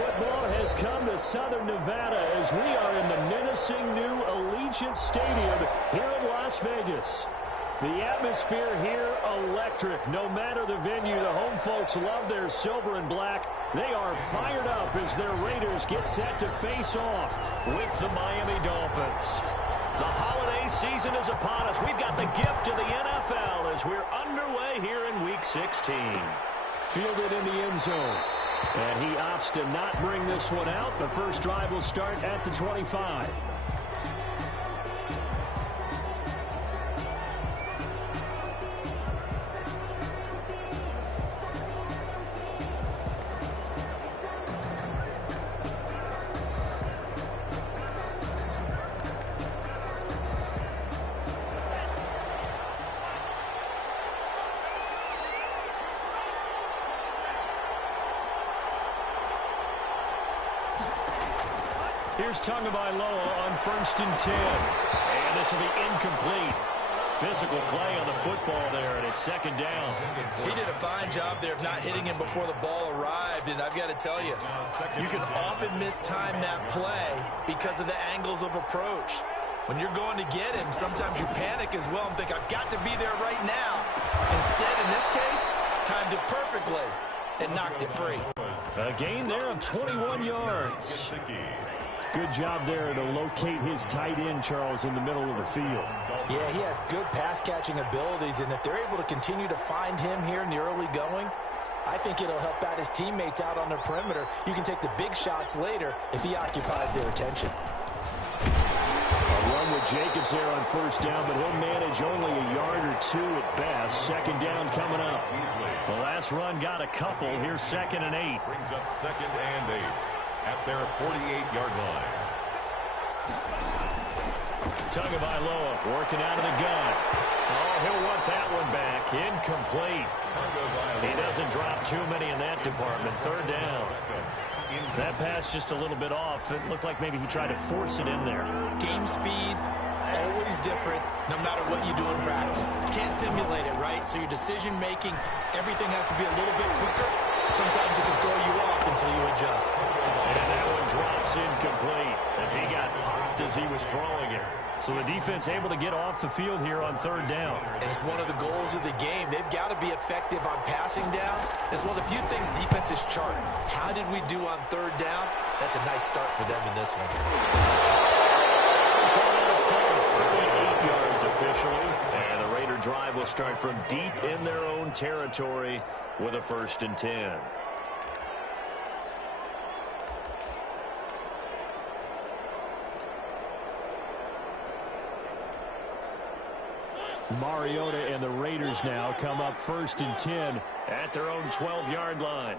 football has come to Southern Nevada as we are in the menacing new Allegiant Stadium here in Las Vegas. The atmosphere here, electric. No matter the venue, the home folks love their silver and black. They are fired up as their Raiders get set to face off with the Miami Dolphins. The holiday season is upon us. We've got the gift of the NFL as we're underway here in Week 16. Fielded in the end zone. And he opts to not bring this one out. The first drive will start at the 25. Here's Tagovailoa on 1st and 10. And this will be incomplete. Physical play on the football there, and it's 2nd down. He did a fine job there of not hitting him before the ball arrived, and I've got to tell you, you can often mistime that play because of the angles of approach. When you're going to get him, sometimes you panic as well and think, I've got to be there right now. Instead, in this case, timed it perfectly and knocked it free. A gain there of 21 yards. Good job there to locate his tight end, Charles, in the middle of the field. Yeah, he has good pass-catching abilities, and if they're able to continue to find him here in the early going, I think it'll help out his teammates out on the perimeter. You can take the big shots later if he occupies their attention. A run with Jacobs there on 1st down, but he'll manage only a yard or 2 at best. 2nd down coming up. The last run got a couple. Here's 2nd and 8. Brings up 2nd and 8. At their 48-yard line. Tagovailoa working out of the gun. Oh, he'll want that one back. Incomplete. He doesn't drop too many in that department. 3rd down. That pass just a little bit off. It looked like maybe he tried to force it in there. Game speed, always different, no matter what you do in practice. You can't simulate it, right? So your decision-making, everything has to be a little bit quicker. Sometimes it can throw you off until you adjust. And that one drops incomplete as he got popped as he was throwing it. So the defense able to get off the field here on 3rd down. And it's one of the goals of the game. They've got to be effective on passing downs. It's one of the few things defenses chart. How did we do on 3rd down? That's a nice start for them in this one. 38 yards officially. And the Raider drive will start from deep in their own territory with a 1st and 10. Mariota and the Raiders now come up 1st and 10 at their own 12-yard line.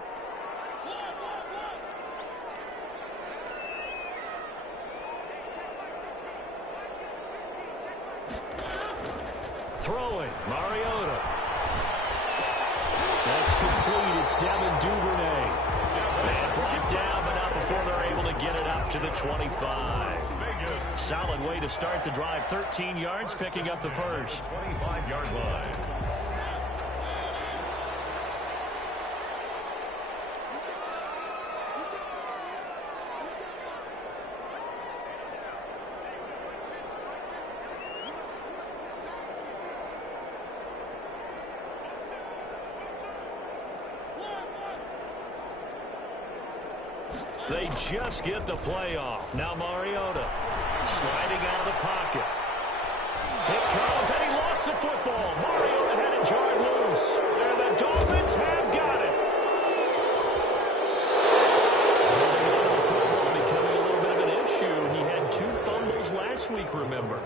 Throwing, Mariota. That's complete. It's Devin Duvernay. And brought down, but not before they're able to get it up to the 25. Solid way to start the drive. 13 yards, picking up the first. 25-yard line. They just get the play off. Now Mariota sliding out of the pocket. It comes, and he lost the football. Mariota had it jarred loose. And the Dolphins have got it. The football becoming a little bit of an issue. He had 2 fumbles last week, remember.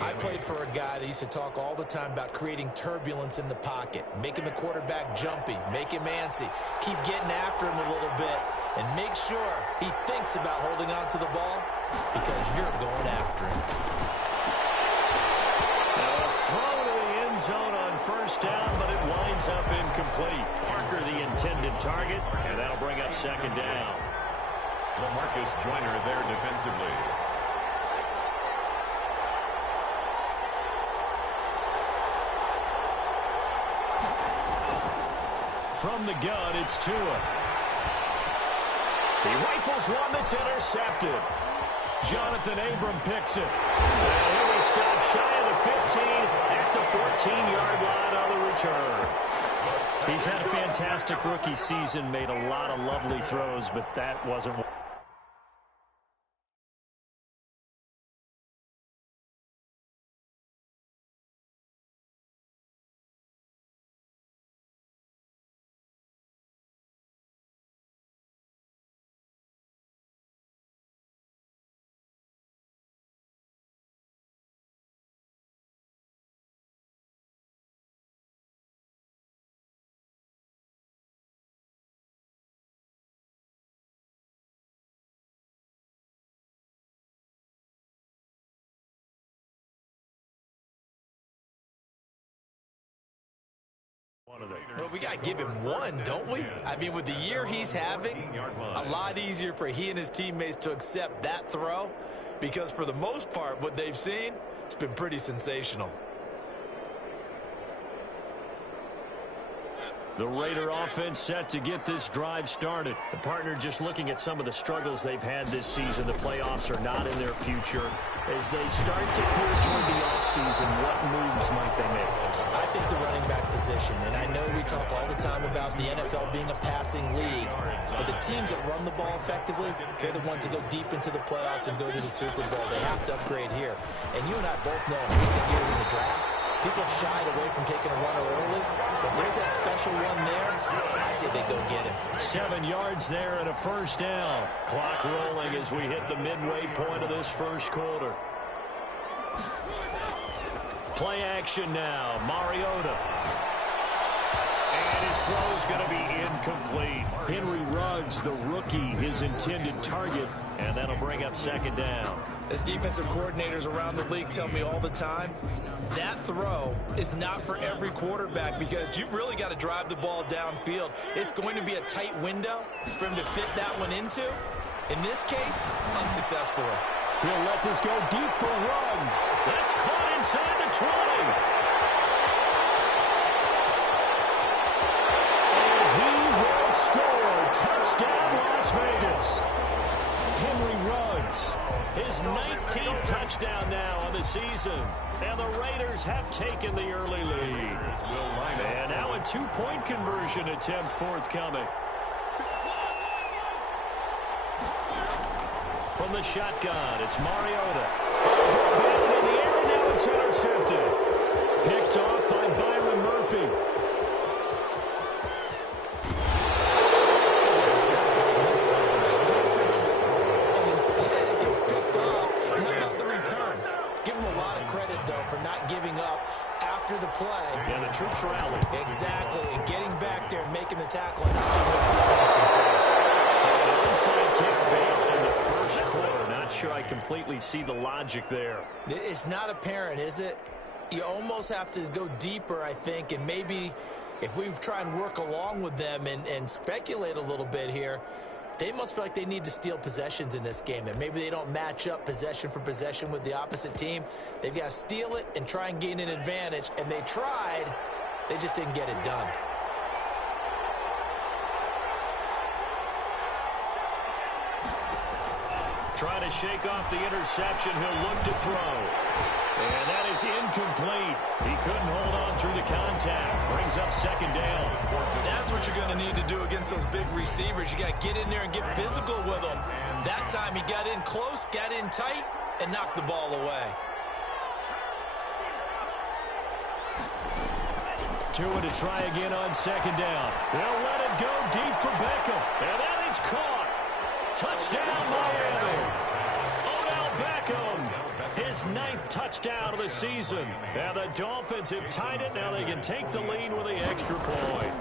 I played for a guy that used to talk all the time about creating turbulence in the pocket, making the quarterback jumpy, make him antsy, keep getting after him a little bit, and make sure he thinks about holding on to the ball because you're going after him. Throw to the end zone on 1st down, but it winds up incomplete. Parker, the intended target, and that'll bring up 2nd down. LaMarcus Joyner there defensively. From the gun, it's Tua. He rifles one that's intercepted. Jonathan Abram picks it. And he was stopped shy of the 15 at the 14-yard line on the return. He's had a fantastic rookie season, made a lot of lovely throws, but that wasn't one. Well, we got to give him one, don't we? I mean, with the year he's having, a lot easier for he and his teammates to accept that throw because for the most part, what they've seen, it's been pretty sensational. The Raider offense set to get this drive started. The partner just looking at some of the struggles they've had this season. The playoffs are not in their future. As they start to peer toward the offseason, what moves might they make? I think the running back position, and I know we talk all the time about the NFL being a passing league, but the teams that run the ball effectively, they're the ones that go deep into the playoffs and go to the Super Bowl. They have to upgrade here. And you and I both know in recent years in the draft, people have shied away from taking a runner early, but there's that special one there. I say they go get him. 7 yards there and a first down. Clock rolling as we hit the midway point of this first quarter. Play action now. Mariota. And his throw is going to be incomplete. Henry Ruggs, the rookie, his intended target, and that'll bring up second down. As defensive coordinators around the league tell me all the time, that throw is not for every quarterback because you've really got to drive the ball downfield. It's going to be a tight window for him to fit that one into. In this case, unsuccessfully. He'll let this go deep for Ruggs. That's caught inside the 20. And he will score. Touchdown, Las Vegas. Henry Ruggs, his 19th touchdown now on the season. And the Raiders have taken the early lead. And now a two-point conversion attempt forthcoming. From the shotgun, it's Mariota. Batted in the air, and now it's intercepted. Picked off by Byron Murphy. And instead, it gets picked off. And how about the return? Give him a lot of credit, though, for not giving up after the play. Yeah, the troops rallied. Exactly, and getting back there and making the tackle and not giving up 2 points themselves. So an onside kick failed in the first quarter. Not sure I completely see the logic there. It's not apparent, is it? You almost have to go deeper, I think, and maybe if we try and work along with them and speculate a little bit here, they must feel like they need to steal possessions in this game, and maybe they don't match up possession for possession with the opposite team. They've got to steal it and try and gain an advantage, and they tried. They just didn't get it done. Trying to shake off the interception. He'll look to throw. And that is incomplete. He couldn't hold on through the contact. Brings up second down. That's what you're going to need to do against those big receivers. You got to get in there and get physical with them. That time he got in close, got in tight, and knocked the ball away. Tua to try again on second down. They'll let it go deep for Beckham. And that is caught. Touchdown, Miami. Odell Beckham, his 9th touchdown of the season. And the Dolphins have tied it. Now they can take the lead with the extra point.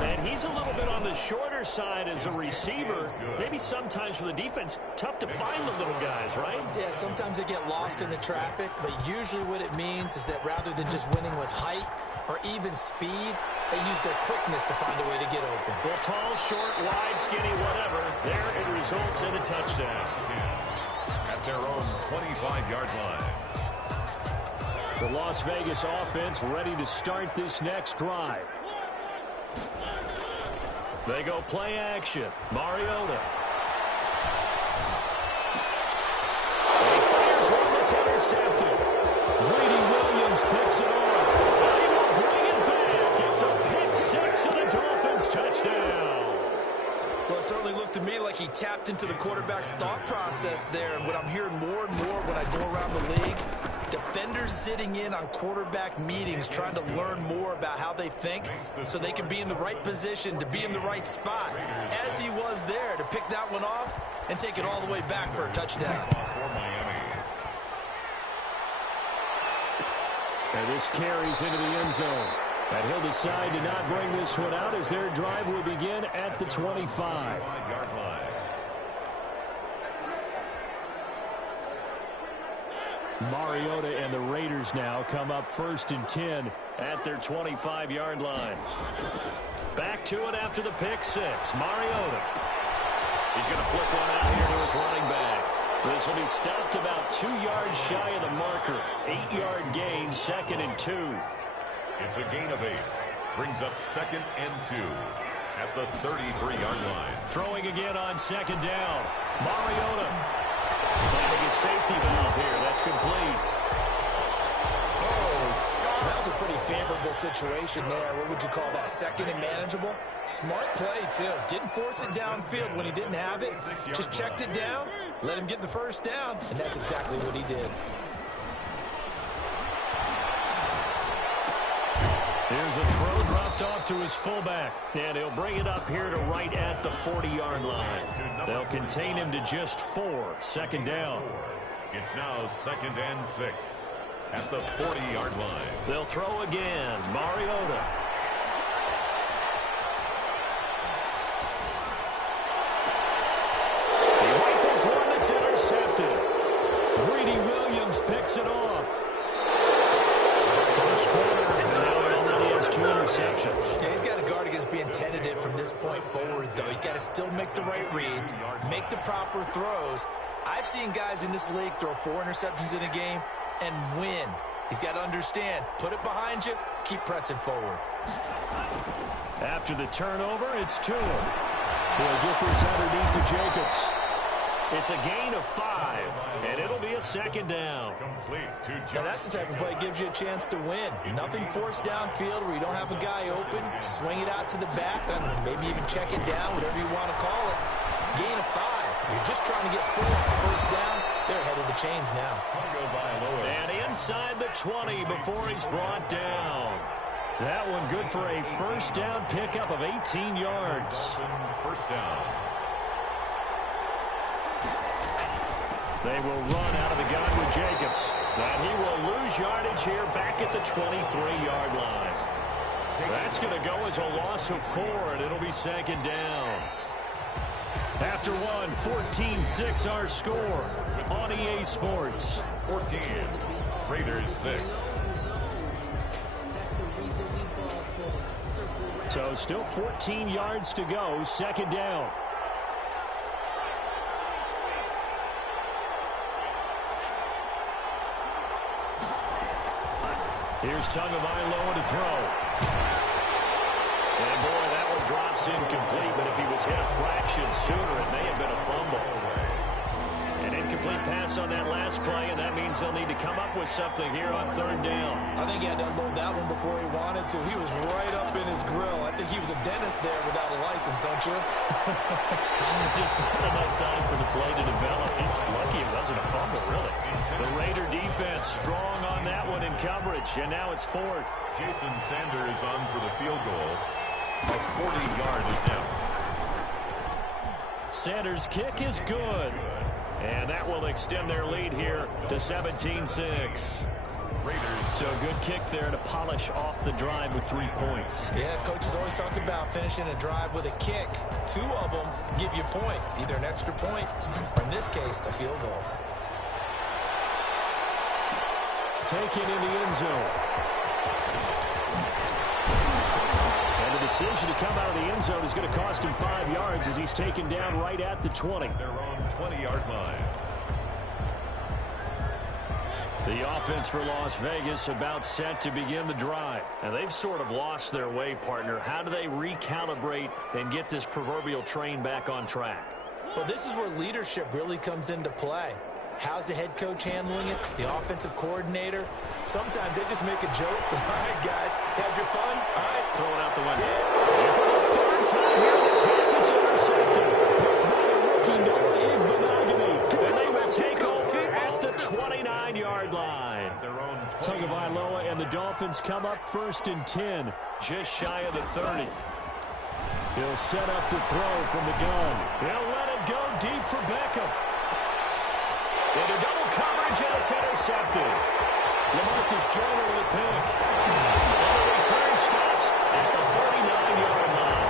And he's a little bit on the shorter side as a receiver. Maybe sometimes for the defense, tough to find the little guys, right? Yeah, sometimes they get lost in the traffic, but usually what it means is that rather than just winning with height or even speed, they use their quickness to find a way to get open. Well, tall, short, wide, skinny, whatever, there it results in a touchdown. At their own 25-yard line. The Las Vegas offense ready to start this next drive. They go play action. Mariota. He fires one that's intercepted. Greedy Williams picks it off. They will bring it back. It's a pick six and a Dolphins touchdown. Well, it certainly looked to me like he tapped into the quarterback's thought process there. And what I'm hearing more and more when I go around the league, defenders sitting in on quarterback meetings trying to learn more about how they think so they can be in the right position to be in the right spot, as he was there to pick that one off and take it all the way back for a touchdown. And this carries into the end zone. And he'll decide to not bring this one out as their drive will begin at the 25. Mariota and the Raiders now come up 1st and 10 at their 25-yard line. Back to it after the pick six. Mariota. He's going to flip one out here to his running back. This will be stopped about 2 yards shy of the marker. 8-yard gain, 2nd and 2. It's a gain of 8. Brings up 2nd and 2 at the 33-yard line. Throwing again on 2nd down. Mariota finding his safety valve here. That's complete. Oh, that was a pretty favorable situation there. What would you call that? 2nd and manageable? Smart play, too. Didn't force it downfield when he didn't have it. Just checked it down, let him get the first down, and that's exactly what he did. Here's a throw dropped off to his fullback, and he'll bring it up here to right at the 40-yard line. They'll contain him to just 4, 2nd down. It's now 2nd and 6 at the 40-yard line. They'll throw again. Mariota. He rifles one that's intercepted. Greedy Williams picks it off. First quarter, and now it already has 2 interceptions. Yeah, he's got to guard against being tentative from this point forward, though. He's got to still make the right reads, make the proper throws. I've seen guys in this league throw 4 interceptions in a game and win. He's got to understand, put it behind you, keep pressing forward. After the turnover, it's Tua. He'll get this underneath to Jacobs. It's a gain of 5, and it'll be a 2nd down. Now that's the type of play that gives you a chance to win. Nothing forced downfield where you don't have a guy open. Swing it out to the back, and maybe even check it down, whatever you want to call it. Gain of 5. You're just trying to get 4 first down. They're ahead of the chains now. And inside the 20 before he's brought down. That one good for a first down pickup of 18 yards. First down. They will run out of the gun with Jacobs. And he will lose yardage here back at the 23-yard line. That's going to go as a loss of 4, and it'll be 2nd down. After one, 14-6 our score on EA Sports. 14, Raiders 6. So still 14 yards to go, 2nd down. Here's Tagovailoa to throw. And boy, that one drops incomplete, but if he was hit a fraction sooner, it may have been a fumble. An incomplete pass on that last play, and that means they'll need to come up with something here on 3rd down. I think he had to unload that one before he wanted to. He was right up in his grill. I think he was a dentist there without a license, don't you? Just not enough time for the play to develop. Lucky it wasn't a fumble, really. The Raider defense strong on that one in coverage, and now it's 4th. Jason Sanders on for the field goal. A 40-yard attempt. Sanders' kick is good. And that will extend their lead here to 17-6. So good kick there to polish off the drive with 3 points. Yeah, coaches always talk about finishing a drive with a kick. 2 of them give you points, either an extra point or, in this case, a field goal. Taken in the end zone. And the decision to come out of the end zone is going to cost him 5 yards as he's taken down right at the 20. Their own 20-yard line. The offense for Las Vegas about set to begin the drive. And they've sort of lost their way, partner. How do they recalibrate and get this proverbial train back on track? Well, this is where leadership really comes into play. How's the head coach handling it? The offensive coordinator? Sometimes they just make a joke. All right, guys, had your fun? All right. Throw it out the window. And for the third time here this half, it's intercepted. It's by the rookie Noah Igbenogany. And they will take over at the 29-yard line. Tagovailoa and the Dolphins come up 1st and 10, just shy of the 30. He'll set up to throw from the gun. He'll let it go deep for Beckham. Into double coverage, and it's intercepted. LaMarcus Joyner with a pick. And the return stops at the 39-yard line.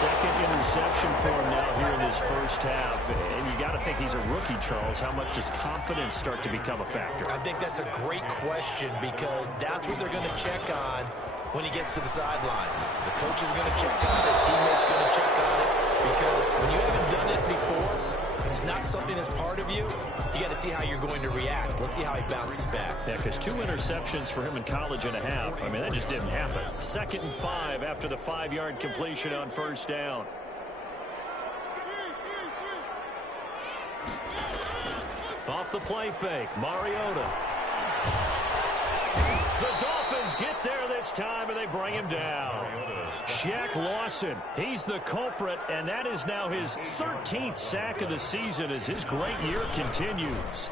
Second interception for him now here in this first half. And you got to think he's a rookie, Charles. How much does confidence start to become a factor? I think that's a great question because that's what they're going to check on when he gets to the sidelines. The coach is going to check on it. His teammates are going to check on it because when you haven't done it before, it's not something that's part of you. You got to see how you're going to react. Let's see how he bounces back. Yeah, because 2 interceptions for him in college and a half. I mean, that just didn't happen. 2nd and 5 after the 5-yard completion on first down. Off the play fake, Mariota. The Dolphins get there this time, and they bring him down. Shaq Lawson, he's the culprit, and that is now his 13th sack of the season as his great year continues.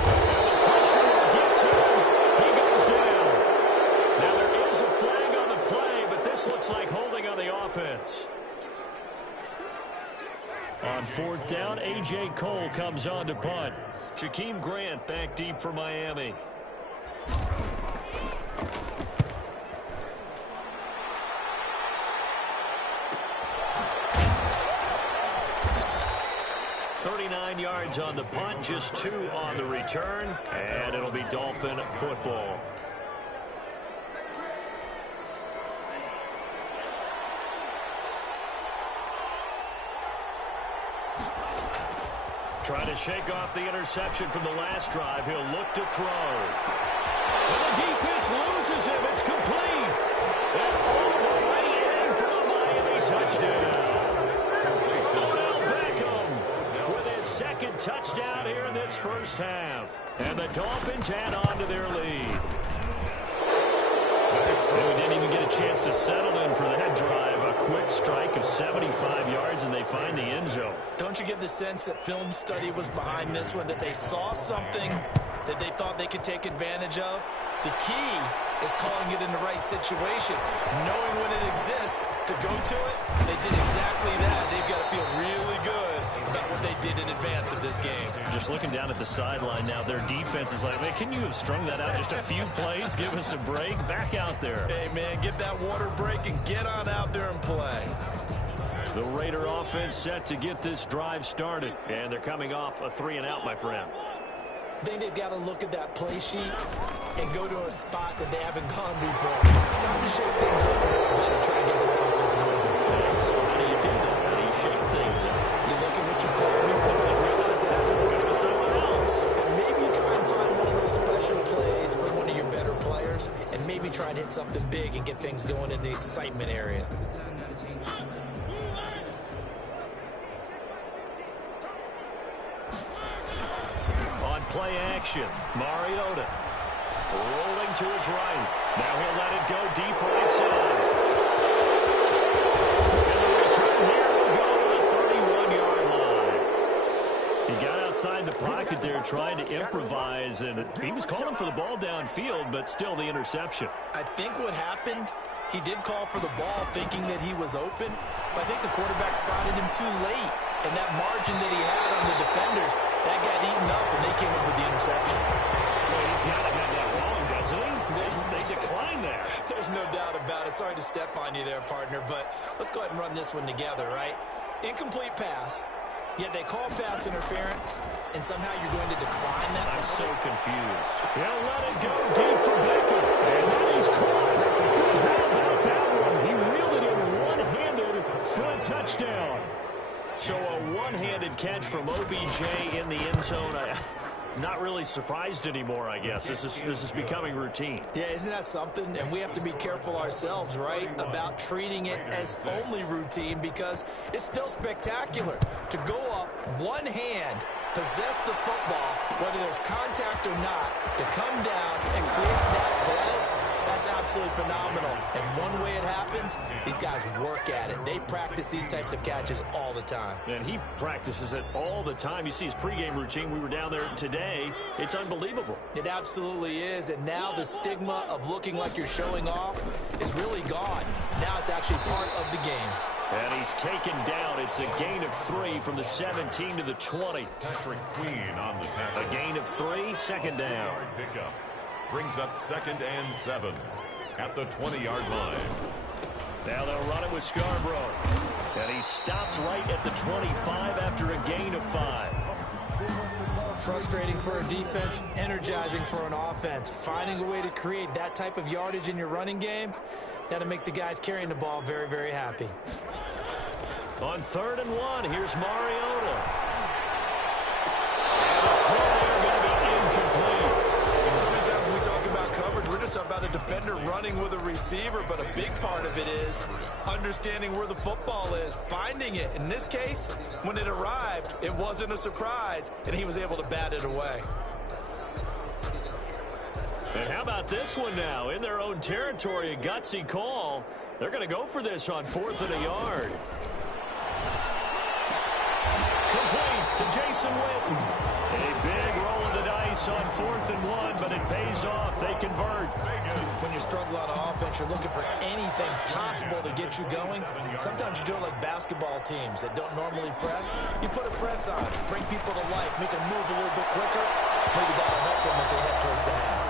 And the pressure will get to him. He goes down. Now, there is a flag on the play, but this looks like holding on the offense. On 4th down, A.J. Cole comes on to punt. Jakeem Grant back deep for Miami. Yards on the punt, just 2 on the return, and it'll be Dolphin football. Trying to shake off the interception from the last drive. He'll look to throw. And the defense loses him. It's complete. And all the way in for a Miami touchdown. Second touchdown here in this first half. And the Dolphins add on to their lead. And we didn't even get a chance to settle in for that drive. A quick strike of 75 yards, and they find the end zone. Don't you get the sense that film study was behind this one, that they saw something that they thought they could take advantage of? The key is calling it in the right situation, knowing when it exists to go to it. They did exactly that. They've got to feel really good about what they did in advance of this game. Just looking down at the sideline now, their defense is like, man, can you have strung that out just a few plays? Give us a break. Back out there. Hey, man, get that water break and get on out there and play. The Raider offense set to get this drive started, and they're coming off a 3-and-out, my friend. I think they've got to look at that play sheet and go to a spot that they haven't gone before. Time to shake things up a little bit and try and get this offense moving. So how do you do that? How do you shake things up? You look at what you've called before and realize it hasn't worked for someone else. And maybe you try and find one of those special plays from one of your better players and maybe try and hit something big and get things going in the excitement area. Play action. Mariota rolling to his right. Now he'll let it go deep right side. And the return here will go to the 31-yard line. He got outside the pocket there trying to improvise, and he was calling for the ball downfield, but still the interception. I think what happened, he did call for the ball thinking that he was open, but I think the quarterback spotted him too late. And that margin that he had on the defenders, that got eaten up, and they came up with the interception. Well, he's got to have that wrong, doesn't he? They declined there. There's no doubt about it. Sorry to step on you there, partner, but let's go ahead and run this one together, right? Incomplete pass, yet they call pass interference, and somehow you're going to decline that. I'm so confused. He'll let it go deep for Beckham, and that is caught. How about that one? He reeled it in one-handed for a touchdown. So a one-handed catch from OBJ in the end zone. not really surprised anymore, I guess. This is becoming routine. Yeah, isn't that something? And we have to be careful ourselves, right, about treating it as only routine, because it's still spectacular to go up one hand, possess the football, whether there's contact or not, to come down and create that play. That's absolutely phenomenal. And one way it happens, these guys work at it. They practice these types of catches all the time. And he practices it all the time. You see his pregame routine. We were down there today. It's unbelievable. It absolutely is. And now the stigma of looking like you're showing off is really gone. Now it's actually part of the game. And he's taken down. It's a gain of 3 from the 17 to the 20. Patrick Queen on the tackle. A gain of 3, second down. Pickup brings up 2nd and 7 at the 20-yard line. Now they'll run it with Scarborough. And he stopped right at the 25 after a gain of 5. Frustrating for a defense, energizing for an offense. Finding a way to create that type of yardage in your running game, that'll make the guys carrying the ball very, very happy. On 3rd and 1, here's Mariota. And the throw there going to be incomplete. So many times when we talk about coverage, we're just about a defender running with a receiver, but a big part of it is understanding where the football is, finding it. In this case, when it arrived, it wasn't a surprise, and he was able to bat it away. And how about this one now? In their own territory, a gutsy call. They're going to go for this on 4th and a yard. Complete to Jason Witten. A big roll of the dice on 4th and 1, but it pays off. They convert. When you struggle on offense, you're looking for anything possible to get you going. Sometimes you do it like basketball teams that don't normally press. You put a press on, bring people to life, make them move a little bit quicker. Maybe that'll help them as they head towards the half.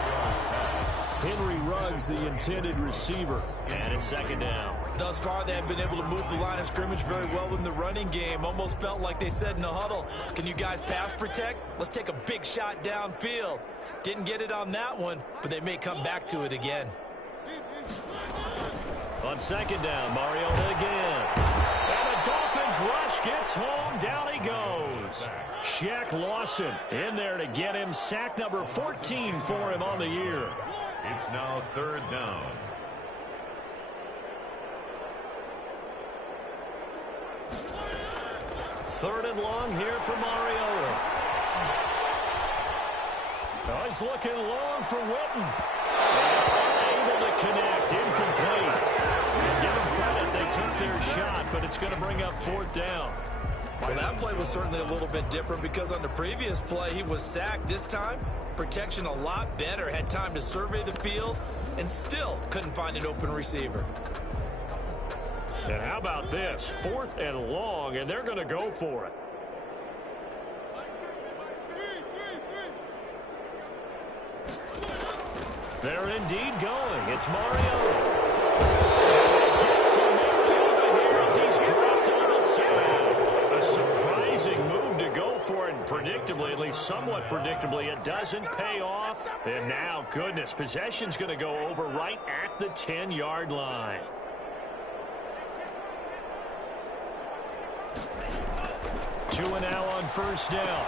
Henry Ruggs, the intended receiver. And it's 2nd down. Thus far, they have been able to move the line of scrimmage very well in the running game. Almost felt like they said in the huddle, can you guys pass protect? Let's take a big shot downfield. Didn't get it on that one, but they may come back to it again. On 2nd down, Mariota again. And the Dolphins rush gets home. Down he goes. Shaq Lawson in there to get him. Sack number 14 for him on the year. It's now 3rd down. Third and long here for Mariota. Oh, he's looking long for Witten. Unable to connect. Incomplete. And give them credit. They took their shot, but it's going to bring up 4th down. Well, that play was certainly a little bit different because on the previous play, he was sacked. This time, protection a lot better. Had time to survey the field and still couldn't find an open receiver. And how about this? 4th and long, and they're going to go for it. They're indeed going. It's Mariota. Gets him Mariota here as he's dropped on the sack. A surprising move to go for it. Predictably, at least somewhat predictably, it doesn't pay off. And now, goodness, possession's going to go over right at the 10-yard line. Two and now on 1st down.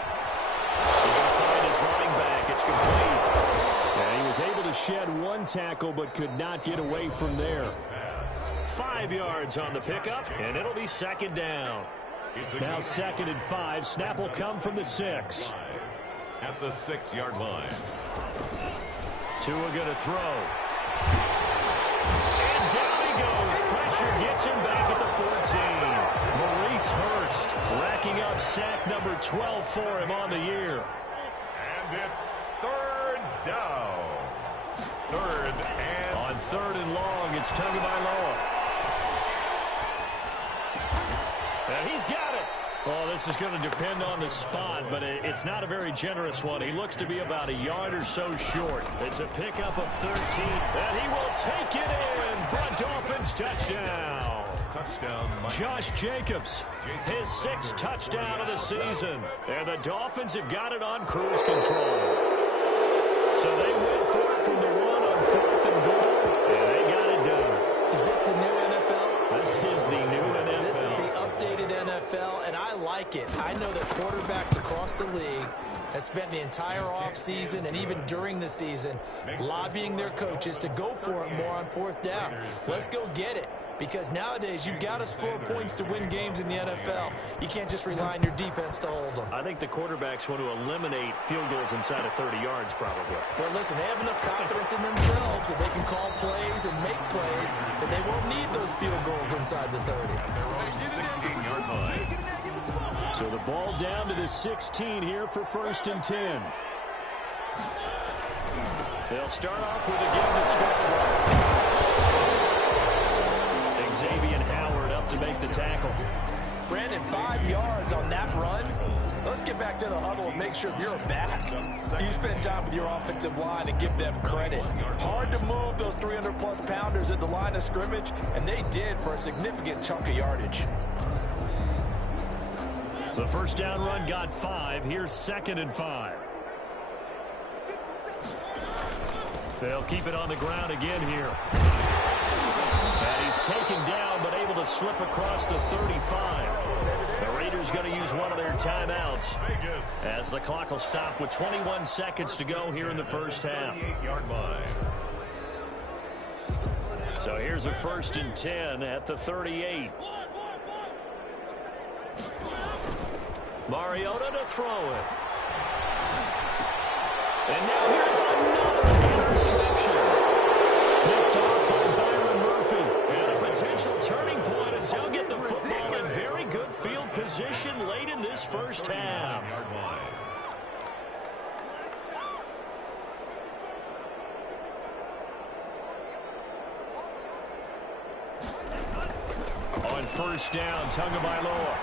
He's going to find his running back. It's complete. And he was able to shed one tackle but could not get away from there. 5 yards on the pickup, and it'll be 2nd down. Now 2nd and 5. Snap will come from the 6. At the 6-yard line. Tua going to throw. And down he goes. Pressure gets him back at the 14. Maurice Hurst racking up sack number 12 for him on the year. And it's 3rd down. 3rd and... On 3rd and long, it's Tagovailoa. And he's got it. Well, this is going to depend on the spot, but it's not a very generous one. He looks to be about a yard or so short. It's a pickup of 13, and he will take it in for a Dolphins touchdown. Touchdown, Mike. Josh Jacobs, his 6th touchdown of the season. And the Dolphins have got it on cruise control. So they went for it from the 1 on 4th and goal, and they got it done. Is this the new NFL? This is the new NFL. This is the updated NFL, and I like it. I know that quarterbacks across the league has spent the entire offseason and even during the season lobbying their coaches to go for it more on 4th down. Let's go get it. Because nowadays, you've got to score points to win games in the NFL. You can't just rely on your defense to hold them. I think the quarterbacks want to eliminate field goals inside of 30 yards, probably. Well, listen, they have enough confidence in themselves that they can call plays and make plays, that they won't need those field goals inside the 30. At their own 16-yard line. So the ball down to the 16 here for 1st and 10. They'll start off with a give to Scarborough. Xavier Howard up to make the tackle. Brandon, 5 yards on that run. Let's get back to the huddle and make sure if you're a back, you spend time with your offensive line and give them credit. Hard to move those 300-plus pounders at the line of scrimmage, and they did for a significant chunk of yardage. The 1st down run got 5. Here's 2nd and 5. They'll keep it on the ground again here. And he's taken down, but able to slip across the 35. The Raiders going to use one of their timeouts as the clock will stop with 21 seconds to go here in the 1st half. So here's a 1st and 10 at the 38. Mariota to throw it. And now here's another interception. Picked off by Byron Murphy. And a potential turning point as he'll get the football in very good field position late in this 1st half. On 1st down, Tagovailoa.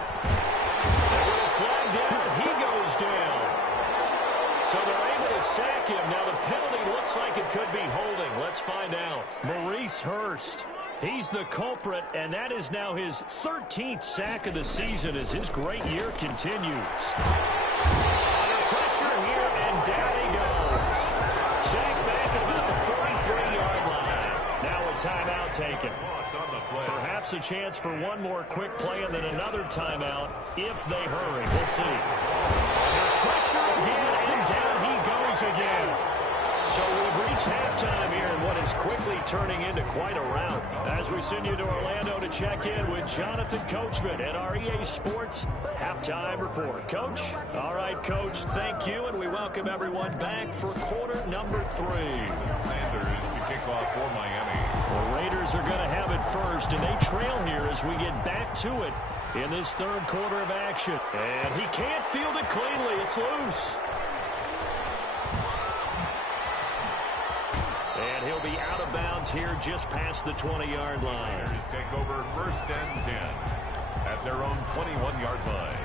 And with a flag down, he goes down. So they're able to sack him. Now the penalty looks like it could be holding. Let's find out. Maurice Hurst. He's the culprit, and that is now his 13th sack of the season as his great year continues. Under pressure here, and down he goes. Sacked back at about the 43-yard line. Now a timeout taken. Perhaps a chance for one more quick play and then another timeout if they hurry. We'll see. Under pressure again, and down he goes again. So we've reached halftime here in what is quickly turning into quite a rout. As we send you to Orlando to check in with Jonathan Coachman at our EA Sports Halftime Report. Coach? All right, Coach, thank you, and we welcome everyone back for quarter number 3. Sanders to kick off for Miami. The Raiders are going to have it first, and they trail here as we get back to it in this 3rd quarter of action. And he can't field it cleanly. It's loose. And he'll be out of bounds here just past the 20-yard line. Raiders take over 1st and 10 at their own 21-yard line.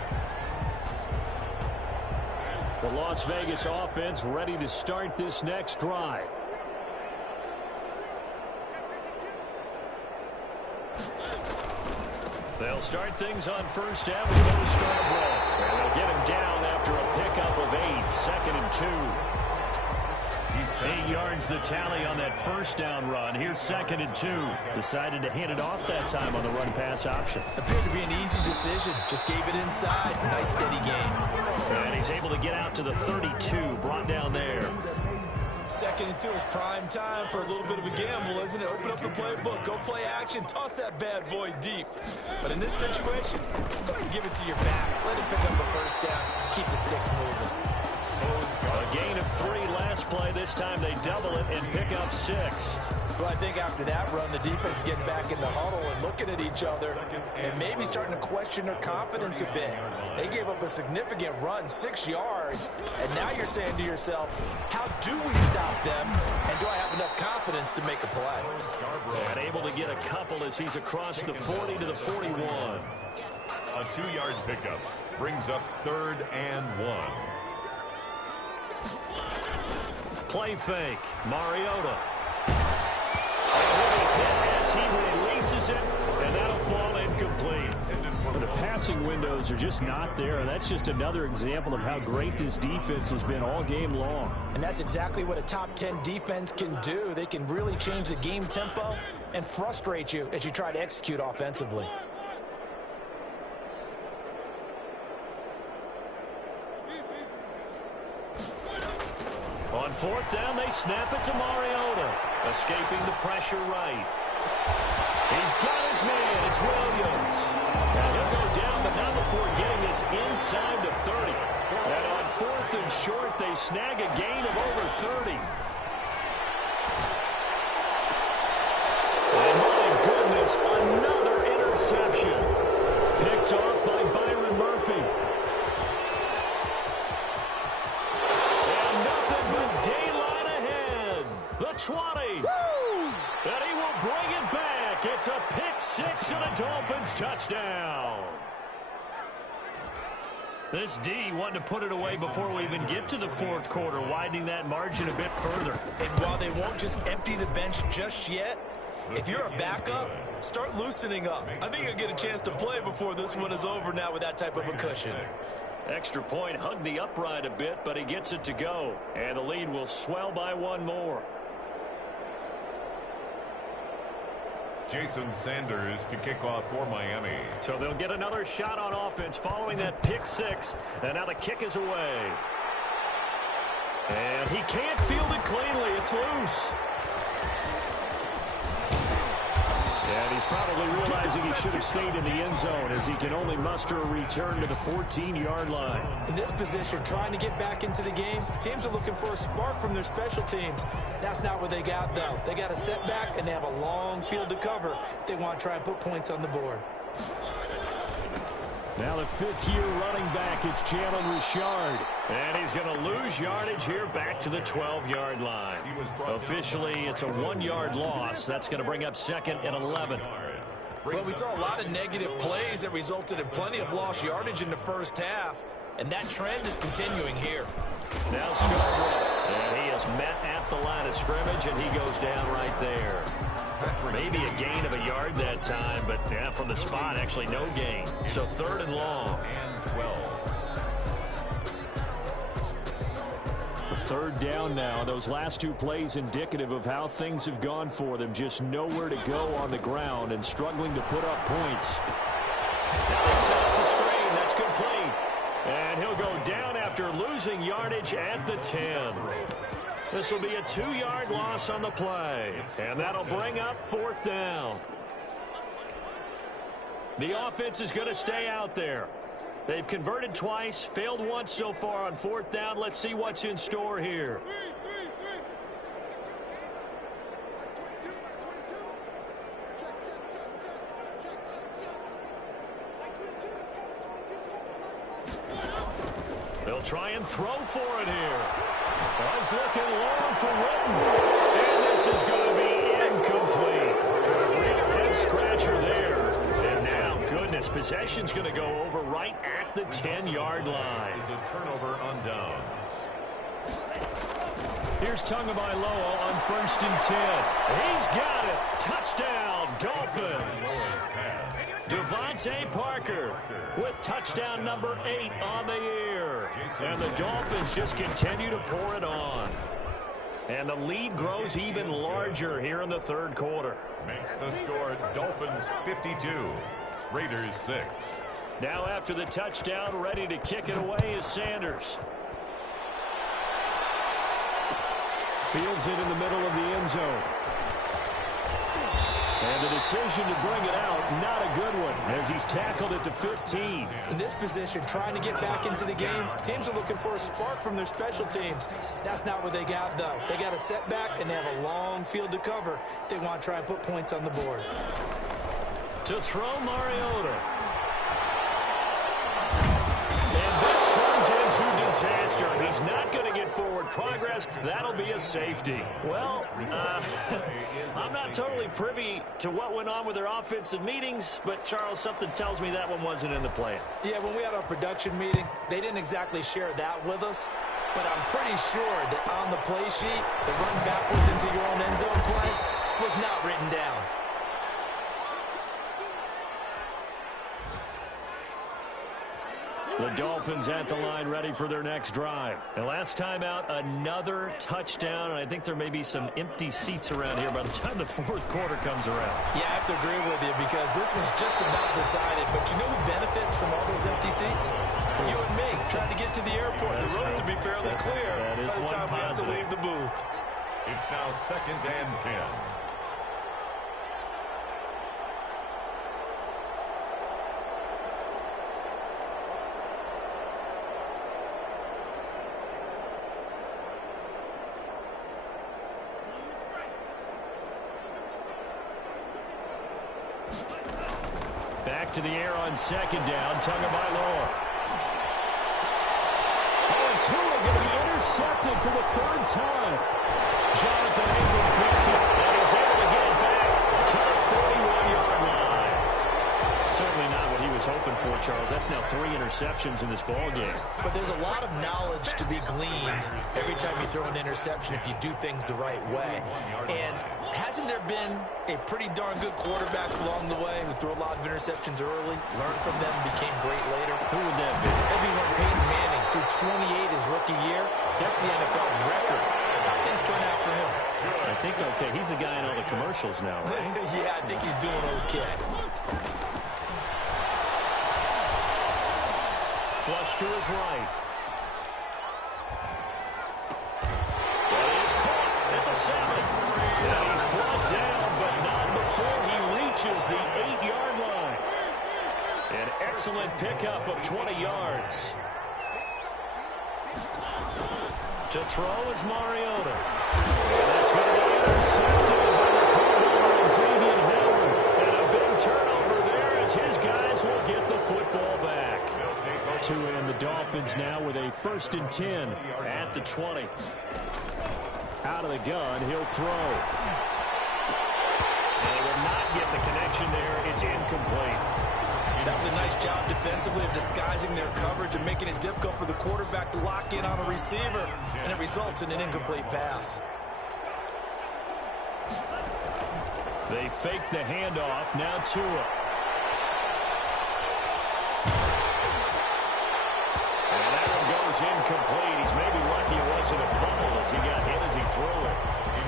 The Las Vegas offense ready to start this next drive. They'll start things on 1st down with a Scarborough. And they'll get him down after a pickup of 8, 2nd and 2. 8 yards the tally on that 1st down run. Here's 2nd and 2. Decided to hand it off that time on the run-pass option. Appeared to be an easy decision. Just gave it inside. Nice steady gain. And he's able to get out to the 32. Brought down there. 2nd and 2 is prime time for a little bit of a gamble, isn't it? Open up the playbook, go play action, toss that bad boy deep. But in this situation, go ahead and give it to your back. Let him pick up the 1st down. Keep the sticks moving. A gain of 3 last play. This time they double it and pick up 6. Well, I think after that run, the defense is getting back in the huddle and looking at each other and maybe starting to question their confidence a bit. They gave up a significant run, 6 yards, and now you're saying to yourself, how do we stop them, and do I have enough confidence to make a play? And able to get a couple as he's across the 40 to the 41. A 2-yard pickup brings up 3rd and 1. Play fake. Mariota. As he releases it, and that'll fall incomplete. The passing windows are just not there, and that's just another example of how great this defense has been all game long. And that's exactly what a top 10 defense can do. They can really change the game tempo and frustrate you as you try to execute offensively. fourth down, they snap it to Mariota. Escaping the pressure right. He's got his man. It's Williams. And he'll go down, but not before getting this inside the 30. And on fourth and short, they snag a gain of over 30. And my goodness, another interception. Picked off by Byron Murphy. And nothing but daylight ahead. The 20. Woo! And he will bring it back. It's a pick six and a Dolphins touchdown. This D wanted to put it away before we even get to the fourth quarter, widening that margin a bit further. And while they won't just empty the bench just yet, if you're a backup, start loosening up. I think you'll get a chance to play before this one is over now with that type of a cushion. Extra point hugged the upright a bit, but he gets it to go. And the lead will swell by one more. Jason Sanders to kick off for Miami. So they'll get another shot on offense following that pick six. And now the kick is away. And he can't field it cleanly. It's loose. And he's probably realizing he should have stayed in the end zone as he can only muster a return to the 14-yard line. In this position, trying to get back into the game, teams are looking for a spark from their special teams. That's not what they got, though. They got a setback, and they have a long field to cover if they want to try and put points on the board. Now the fifth-year running back, it's Jalen Richard. And he's going to lose yardage here back to the 12-yard line. Officially, it's a 1-yard loss. That's going to bring up second and 11. Well, we saw a lot of negative plays that resulted in plenty of lost yardage in the first half, and that trend is continuing here. Now Scarborough, and he is met at the line of scrimmage, and he goes down right there. Maybe a gain of a yard that time, but yeah, from the spot, actually no gain. So third and long. And 12. Third down now. Those last two plays indicative of how things have gone for them. Just nowhere to go on the ground and struggling to put up points. Now they set up the screen. That's complete. And he'll go down after losing yardage at the 10. This will be a 2-yard loss on the play. And that'll bring up fourth down. The offense is going to stay out there. They've converted twice, failed once so far on fourth down. Let's see what's in store here. They'll try and throw for it here. Ball's looking long for Witten. And this is going to be incomplete. Real head scratcher there. And now, goodness, possession's going to go over right at the 10-yard line. Is a turnover on downs. Here's Tagovailoa on 1st and 10. He's got it. Touchdown, Dolphins. Devontae Parker with touchdown number 8 on the year. And the Dolphins just continue to pour it on. And the lead grows even larger here in the third quarter. Makes the score Dolphins 52, Raiders 6. Now after the touchdown, ready to kick it away is Sanders. Fields it in the middle of the end zone. And the decision to bring it out, not a good one, as he's tackled at the 15. In this position, trying to get back into the game, teams are looking for a spark from their special teams. That's not what they got, though. They got a setback, and they have a long field to cover if they want to try and put points on the board. To throw Mariota. And this turns into disaster. He's not going to get forward progress. That'll be a safety. Well, I'm not totally privy to what went on with their offensive meetings, but, Charles, something tells me that one wasn't in the plan. Yeah, when we had our production meeting, they didn't exactly share that with us, but I'm pretty sure that on the play sheet, the run backwards into your own end zone play was not written down. The Dolphins at the line ready for their next drive. And last time out, another touchdown. And I think there may be some empty seats around here by the time the fourth quarter comes around. Yeah, I have to agree with you because this one's just about decided. But you know who benefits from all those empty seats? You and me, trying to get to the airport. The roads will be fairly clear by the time we have to leave the booth. It's now 2nd and 10. Back to the air on 2nd down. Tagovailoa. Oh, and Tua going to be intercepted for the 3rd time. Jonathan Ingram picks it, and he's able to get it back to the 41-yard line. Certainly not what he was hoping for, Charles. That's now 3 interceptions in this ball game. But there's a lot of knowledge to be gleaned every time you throw an interception if you do things the right way. And hasn't there been a pretty darn good quarterback along the way who threw a lot of interceptions early, learned from them, and became great later? Who would that be? That'd be one Peyton Manning threw 28 his rookie year. That's the NFL record. How things turn out for him? I think okay. He's a guy in all the commercials now, right? Yeah, I think he's doing okay. Flush to his right. That is caught at the 7. Now he's brought down, but not before he reaches the 8-yard line. An excellent pickup of 20 yards. To throw is Mariota. And that's going to be intercepted by the Cardinals, Xavier Howard. And a big turnover there as his guys will get the football back. To end the Dolphins now with a 1st and 10 at the 20. Out of the gun, he'll throw. And he will not get the connection there. It's incomplete. That was a nice job defensively of disguising their coverage and making it difficult for the quarterback to lock in on a receiver. And it results in an incomplete pass. They fake the handoff. Now Tua. And that one goes incomplete. He's maybe lucky it wasn't a fumble as he got hit as he threw it.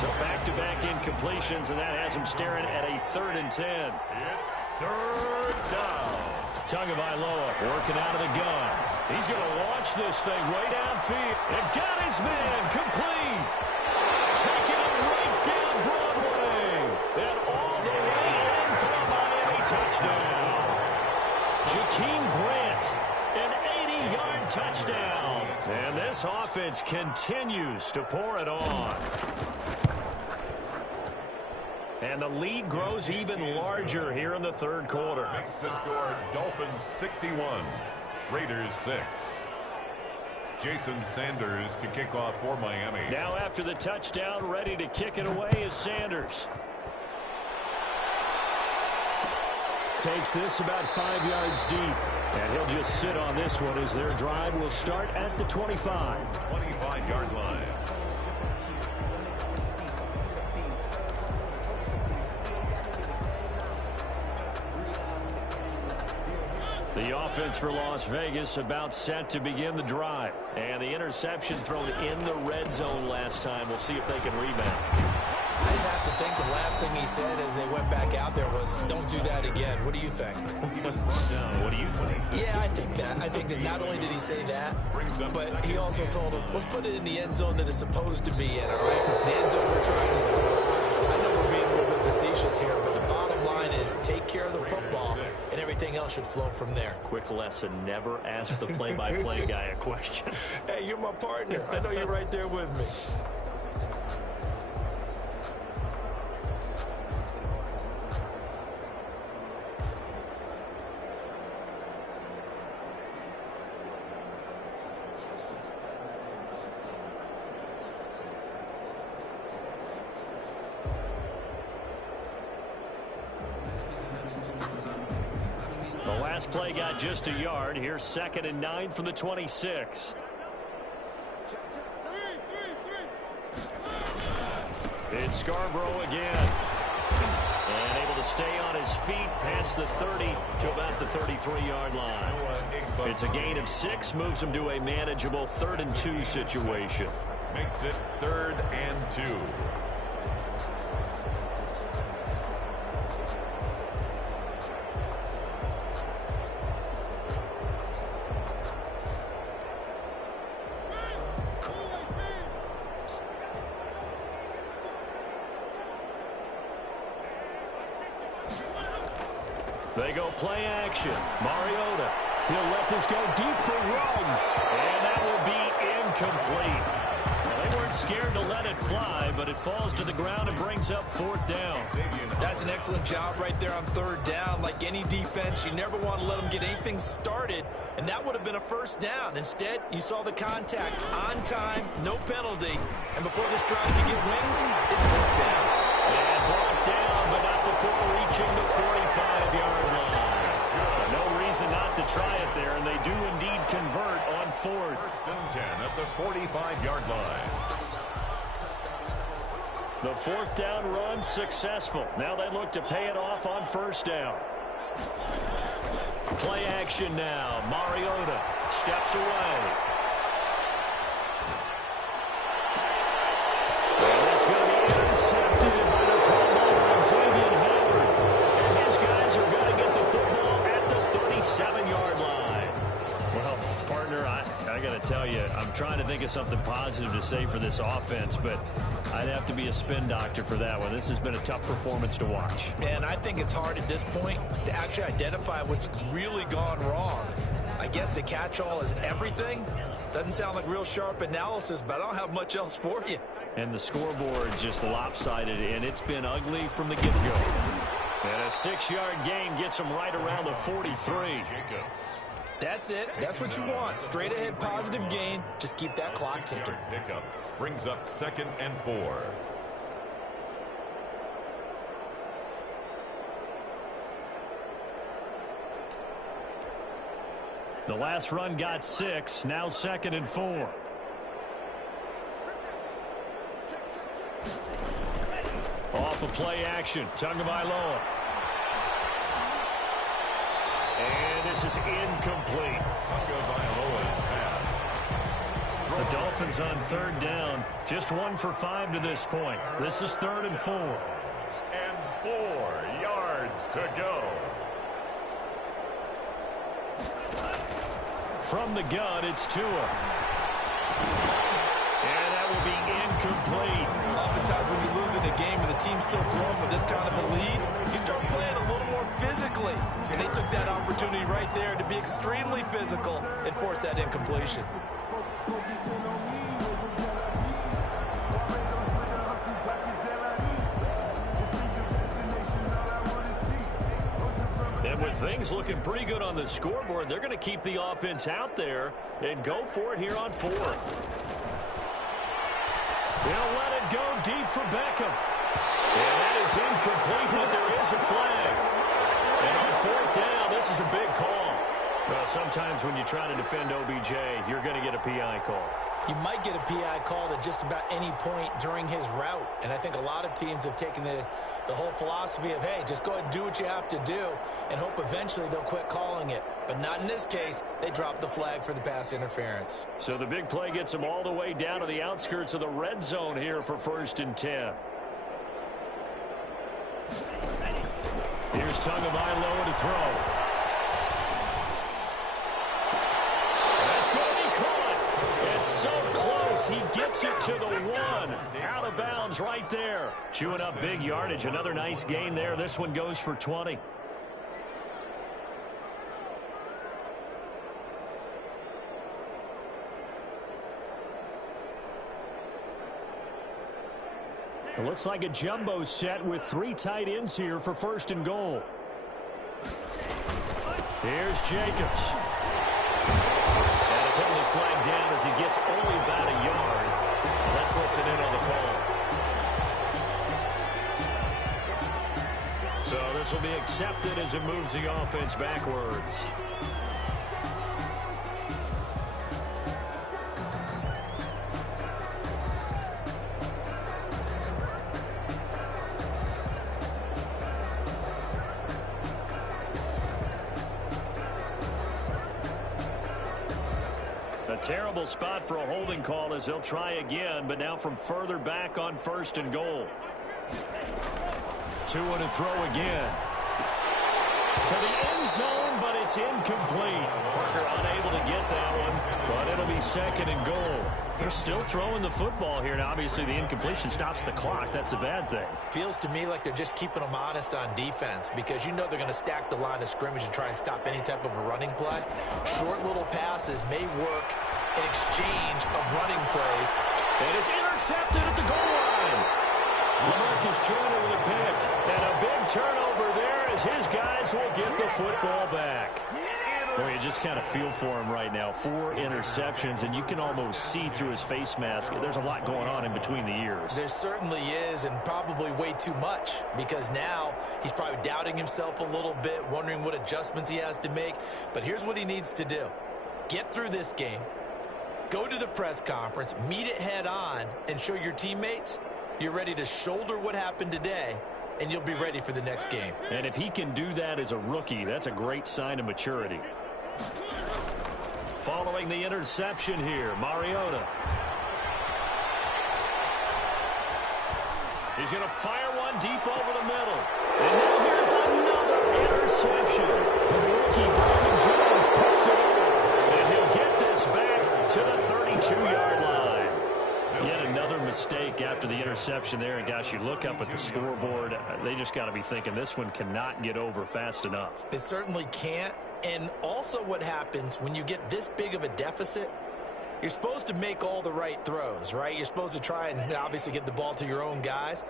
So back-to-back incompletions, and that has him staring at a 3rd and 10. It's 3rd down. Tagovailoa working out of the gun. He's going to launch this thing way downfield. And got his man complete. Taking it right down Broadway. And all the way in for a Miami touchdown. Jakeem Grant, an 80-yard touchdown. And this offense continues to pour it on. And the lead grows even larger here in the 3rd quarter. Makes the score Dolphins 61, Raiders 6. Jason Sanders to kick off for Miami. Now after the touchdown, ready to kick it away is Sanders. Takes this about 5 yards deep. And he'll just sit on this one as their drive will start at the 25. 25-yard line. The offense for Las Vegas about set to begin the drive. And the interception thrown in the red zone last time. We'll see if they can rebound. I just have to think the last thing he said as they went back out there was, don't do that again. What do you think? No, what do you think? Yeah, I think that. I think that not only did he say that, but he also told him, let's put it in the end zone that it's supposed to be in, all right? The end zone we're trying to score. I know we're being a little bit facetious here, but the bottom line is take care of the football, and everything else should flow from there. Quick lesson, never ask the play-by-play guy a question. Hey, you're my partner. I know you're right there with me. Last play got just a yard. Here's 2nd and 9 from the 26. It's Scarborough again. And able to stay on his feet past the 30 to about the 33-yard line. It's a gain of 6, moves him to a manageable 3rd and 2 situation. Makes it 3rd and 2. They go play action. Mariota. He'll let this go deep for Ruggs. And that will be incomplete. Well, they weren't scared to let it fly, but it falls to the ground and brings up 4th down. That's an excellent job right there on 3rd down. Like any defense, you never want to let them get anything started, and that would have been a 1st down. Instead, you saw the contact on time, no penalty, and before this drive can get wings, it's 4th down. And brought down, but not before reaching the 45-yard line. No reason not to try it there, and they do indeed convert on 4th. 1st and 10 at the 45-yard line. The 4th down run successful. Now they look to pay it off on 1st down. Play action now. Mariota steps away. And it's going to be intercepted by the Pro Bowler, Xavier Howard. And his guys are going to get the football at the 37-yard line. Well, partner, I got to tell you, I'm trying to think of something positive to say for this offense, but I'd have to be a spin doctor for that one. This has been a tough performance to watch. And I think it's hard at this point to actually identify what's really gone wrong. I guess the catch-all is everything. Doesn't sound like real sharp analysis, but I don't have much else for you. And the scoreboard just lopsided, and it's been ugly from the get-go. And a 6-yard gain gets them right around the 43. That's it. That's what you want. Straight ahead positive gain. Just keep that clock ticking. Pickup brings up 2nd and 4. The last run got 6. Now 2nd and 4. Off of play action. Tagovailoa. And this is incomplete. Tagovailoa's pass. The Dolphins on 3rd down. Just 1 for 5 to this point. This is 3rd and 4. And 4 yards to go. From the gun, it's Tua. And that will be incomplete. Oftentimes when you lose in a game and the team's still throwing with this kind of a lead, you start playing a little more physically. And they took that opportunity right there to be extremely physical and force that incompletion. And with things looking pretty good on the scoreboard, they're going to keep the offense out there and go for it here on 4th. They'll let it go deep for Beckham. And that is incomplete, but there is a flag. And on 4th down, this is a big call. Well, sometimes when you try to defend OBJ, you're going to get a PI call. You might get a PI called at just about any point during his route. And I think a lot of teams have taken the whole philosophy of, hey, just go ahead and do what you have to do and hope eventually they'll quit calling it. But not in this case. They dropped the flag for the pass interference. So the big play gets them all the way down to the outskirts of the red zone here for 1st and 10. Here's Tagovailoa to throw. That's going to be caught. It's so close. He gets it to the 1. Out of bounds right there. Chewing up big yardage. Another nice gain there. This one goes for 20. It looks like a jumbo set with 3 tight ends here for 1st and goal. Here's Jacobs. And a penalty flag down as he gets only about a yard. Let's listen in on the call. So this will be accepted as it moves the offense backwards. Terrible spot for a holding call as they'll try again, but now from further back on 1st and goal. Tua to throw again. To the end zone, but it's incomplete. Parker unable to get that one, but it'll be 2nd and goal. They're still throwing the football here, and obviously the incompletion stops the clock. That's a bad thing. Feels to me like they're just keeping them honest on defense because you know they're going to stack the line of scrimmage and try and stop any type of a running play. Short little passes may work in exchange of running plays. And it's intercepted at the goal line. Lamarcus Joyner with a pick. And a big turnover there as his guys will get the football back. Boy, you just kind of feel for him right now. 4 interceptions, and you can almost see through his face mask. There's a lot going on in between the ears. There certainly is, and probably way too much, because now he's probably doubting himself a little bit, wondering what adjustments he has to make. But here's what he needs to do. Get through this game, go to the press conference, meet it head on, and show your teammates you're ready to shoulder what happened today, and you'll be ready for the next game. And if he can do that as a rookie, that's a great sign of maturity. Following the interception here, Mariota. He's going to fire one deep over the middle. And now here's another interception. The rookie, Brandon Jones, picks it up. And he'll get this back to the 32-yard line. Yet another mistake after the interception there. And, gosh, you look up at the scoreboard. They just got to be thinking this one cannot get over fast enough. It certainly can't. And also what happens when you get this big of a deficit, you're supposed to make all the right throws, right? You're supposed to try and obviously get the ball to your own guys.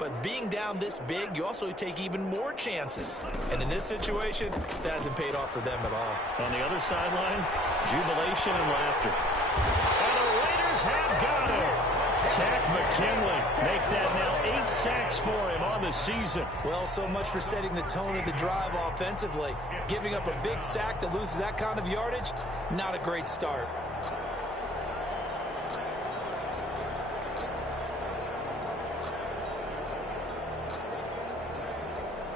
But being down this big, you also take even more chances. And in this situation, that hasn't paid off for them at all. On the other sideline, jubilation and laughter. And the Raiders have got it. Tack McKinley make that now 8 sacks for him on the season. Well, so much for setting the tone of the drive offensively. Giving up a big sack that loses that kind of yardage, not a great start.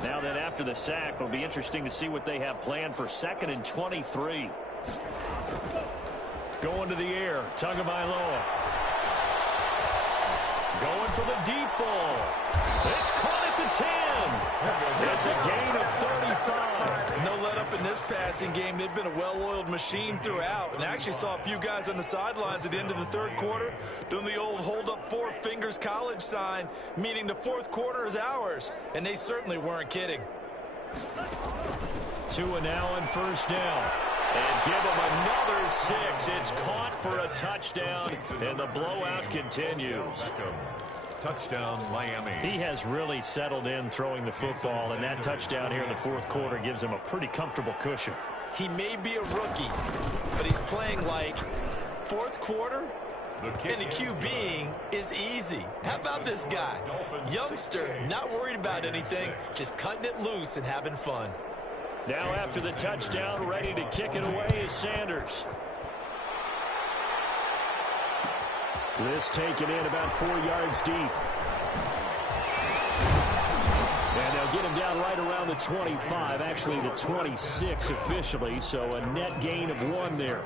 Now then, after the sack, it'll be interesting to see what they have planned for 2nd and 23. Going to the air, Tagovailoa. Going for the deep ball. It's caught at the 10. That's a gain of 35. No let up in this passing game. They've been a well-oiled machine throughout. And I actually saw a few guys on the sidelines at the end of the third quarter doing the old hold up 4 fingers college sign, meaning the fourth quarter is ours. And they certainly weren't kidding. 2 and now on first down. And give him another 6. It's caught for a touchdown, and the blowout continues. Touchdown, Miami. He has really settled in throwing the football, and that touchdown here in the fourth quarter gives him a pretty comfortable cushion. He may be a rookie, but he's playing like fourth quarter, and the QBing is easy. How about this guy? Youngster, not worried about anything, just cutting it loose and having fun. Now after the touchdown, ready to kick it away is Sanders. This taken in about 4 yards deep. And they'll get him down right around the 25, actually the 26 officially, so a net gain of 1 there.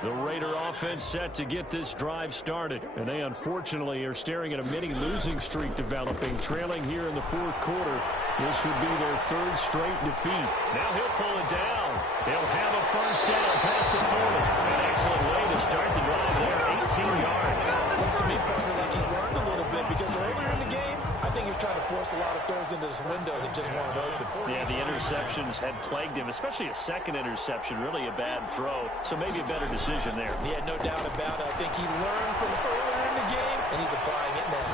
The Raider offense set to get this drive started. And they unfortunately are staring at a mini losing streak developing, trailing here in the fourth quarter. This would be their 3rd straight defeat. Now he'll pull it down. He'll have a first down past the 40. An excellent way to start the drive there, 18 yards. Looks to me, partner, like he's learned a little bit because earlier in the game, I think he was trying to force a lot of throws into his windows that just weren't open. Yeah, the interceptions had plagued him, especially a second interception, really a bad throw. So maybe a better decision there. Yeah, no doubt about it. I think he learned from earlier in the game, and he's applying it now.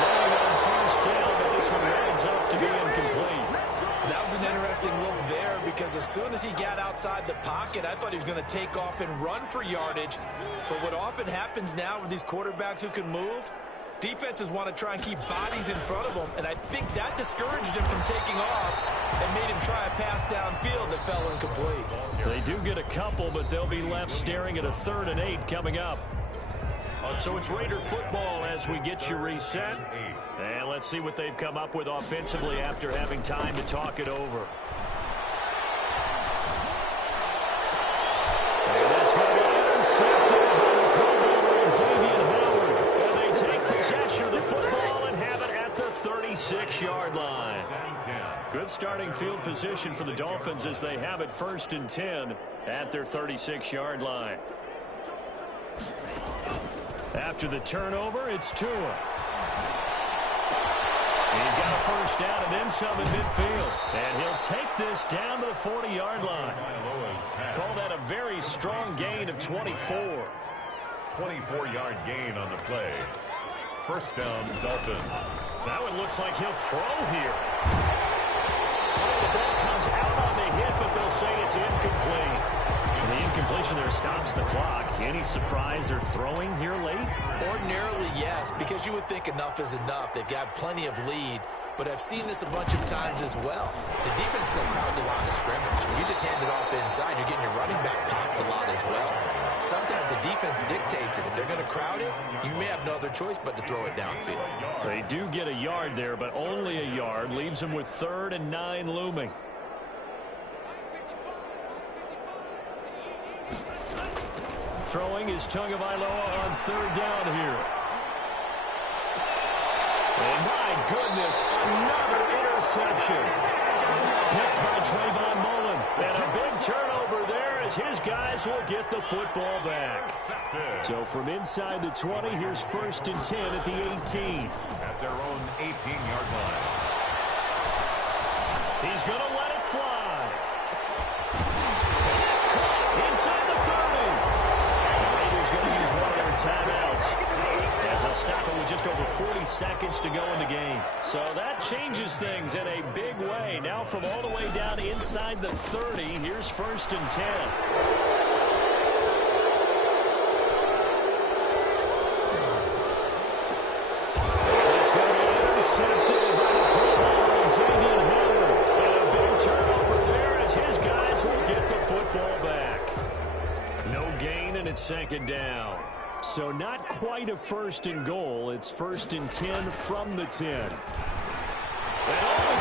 Throwing on first down, but this one winds up to be incomplete. That was an interesting look there because as soon as he got outside the pocket, I thought he was going to take off and run for yardage. But what often happens now with these quarterbacks who can move, defenses want to try and keep bodies in front of them, and I think that discouraged him from taking off and made him try a pass downfield that fell incomplete. They do get a couple, but they'll be left staring at a 3rd and 8 coming up. So it's Raider football as we get you reset. And let's see what they've come up with offensively after having time to talk it over. And that's going to be intercepted by the Pro Bowler Xavier Howard. And they take possession of the football and have it at the 36-yard line. Good starting field position for the Dolphins as they have it 1st and 10 at their 36-yard line. After the turnover, it's Tua. He's got a first down and then some in midfield. And he'll take this down to the 40-yard line. Call that a very strong gain of 24. 24-yard gain on the play. First down, Dolphins. Now it looks like he'll throw here. Well, the ball comes out on the hit, but they'll say it's incomplete. And the incompletion there stops the clock. Any surprise they're throwing here late? Ordinarily, yes, because you would think enough is enough. They've got plenty of lead, but I've seen this a bunch of times as well. The defense can crowd the line of scrimmage. If you just hand it off inside, you're getting your running back popped a lot as well. Sometimes the defense dictates it. If they're going to crowd it, you may have no other choice but to throw it downfield. They do get a yard there, but only a yard. Leaves them with 3rd and 9 looming. Throwing is Tagovailoa on 3rd down here. And my goodness, another interception. Picked by Trayvon Mullen. And a big turnover there as his guys will get the football back. So from inside the 20, here's 1st and 10 at the 18. At their own 18-yard line. He's going to let it fly. It's caught inside the 30. Going to use one of their timeouts as they'll stop it with just over 40 seconds to go in the game. So that changes things in a big way. Now from all the way down inside the 30, here's 1st and 10. It's going to be intercepted by the Pro Bowler, Xavier Howard. And a big turnover there as his guys will get the football back. No gain, and it's 2nd down. So not quite a 1st and goal. It's 1st and 10 from the 10. And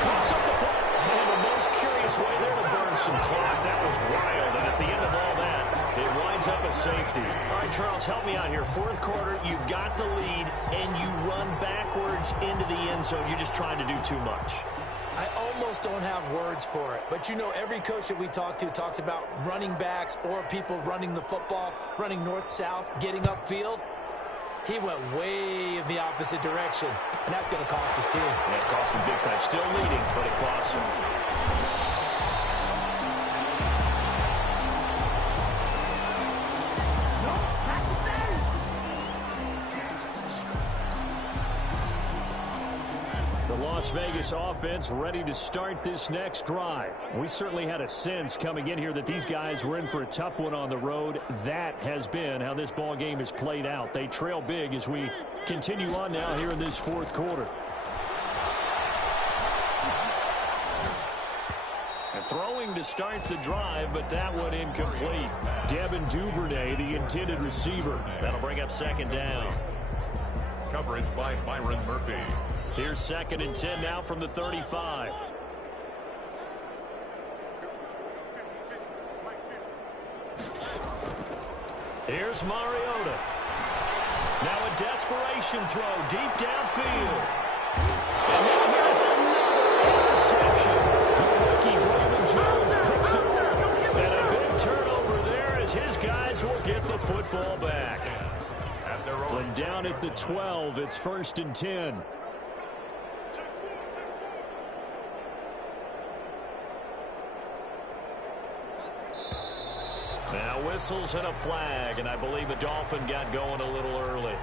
comes up the front. And the most curious way there to burn some clock. That was wild. And at the end of all that, it winds up a safety. All right, Charles, help me out here. 4th quarter, you've got the lead, and you run backwards into the end zone. You're just trying to do too much. I almost don't have words for it. But, you know, every coach that we talk to talks about running backs or people running the football, running north-south, getting upfield. He went way in the opposite direction, and that's going to cost his team. Yeah, it cost him big time. Still leading, but it costs him. Las Vegas offense ready to start this next drive. We certainly had a sense coming in here that these guys were in for a tough one on the road. That has been how this ball game has played out. They trail big as we continue on now here in this 4th quarter. Throwing to start the drive, but that one incomplete. Devin Duvernay, the intended receiver. That'll bring up 2nd down. Coverage by Byron Murphy. Here's 2nd and 10 now from the 35. Here's Mariota. Now a desperation throw deep downfield. And now here's another interception. Rookie Brandon Jones picks it up. And a big turnover there as his guys will get the football back. From down at the 12, it's 1st and 10. Now whistles and a flag, and I believe the Dolphin got going a little early.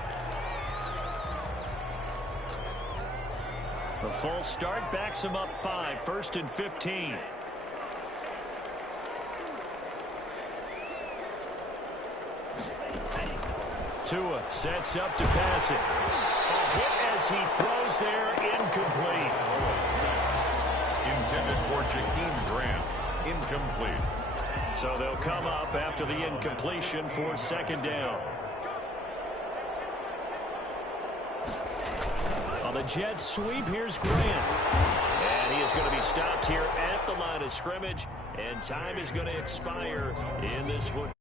The false start backs him up 5, 1st and 15. Tua sets up to pass it. A hit as he throws there, incomplete. Intended for Jakeem Grant, incomplete. So they'll come up after the incompletion for 2nd down. On the Jets sweep, here's Grant. And he is going to be stopped here at the line of scrimmage, and time is going to expire in this football.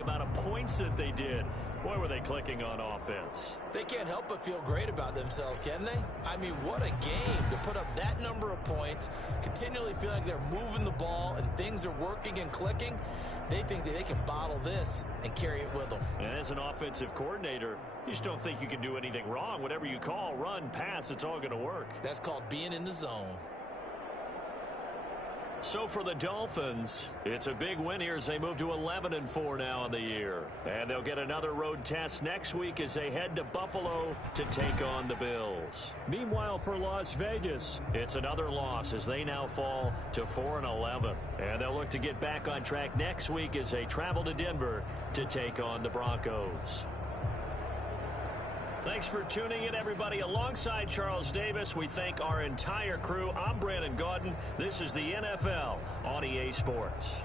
About a point points that they did. Boy, were they clicking on offense. They can't help but feel great about themselves, can they? I mean, what a game to put up that number of points, continually feel like they're moving the ball and things are working and clicking. They think that they can bottle this and carry it with them. And as an offensive coordinator, you just don't think you can do anything wrong. Whatever you call, run, pass, it's all going to work. That's called being in the zone. So for the Dolphins, it's a big win here as they move to 11-4 now in the year. And they'll get another road test next week as they head to Buffalo to take on the Bills. Meanwhile, for Las Vegas, it's another loss as they now fall to 4-11. And they'll look to get back on track next week as they travel to Denver to take on the Broncos. Thanks for tuning in, everybody. Alongside Charles Davis, we thank our entire crew. I'm Brandon Gaudin. This is the NFL on EA Sports.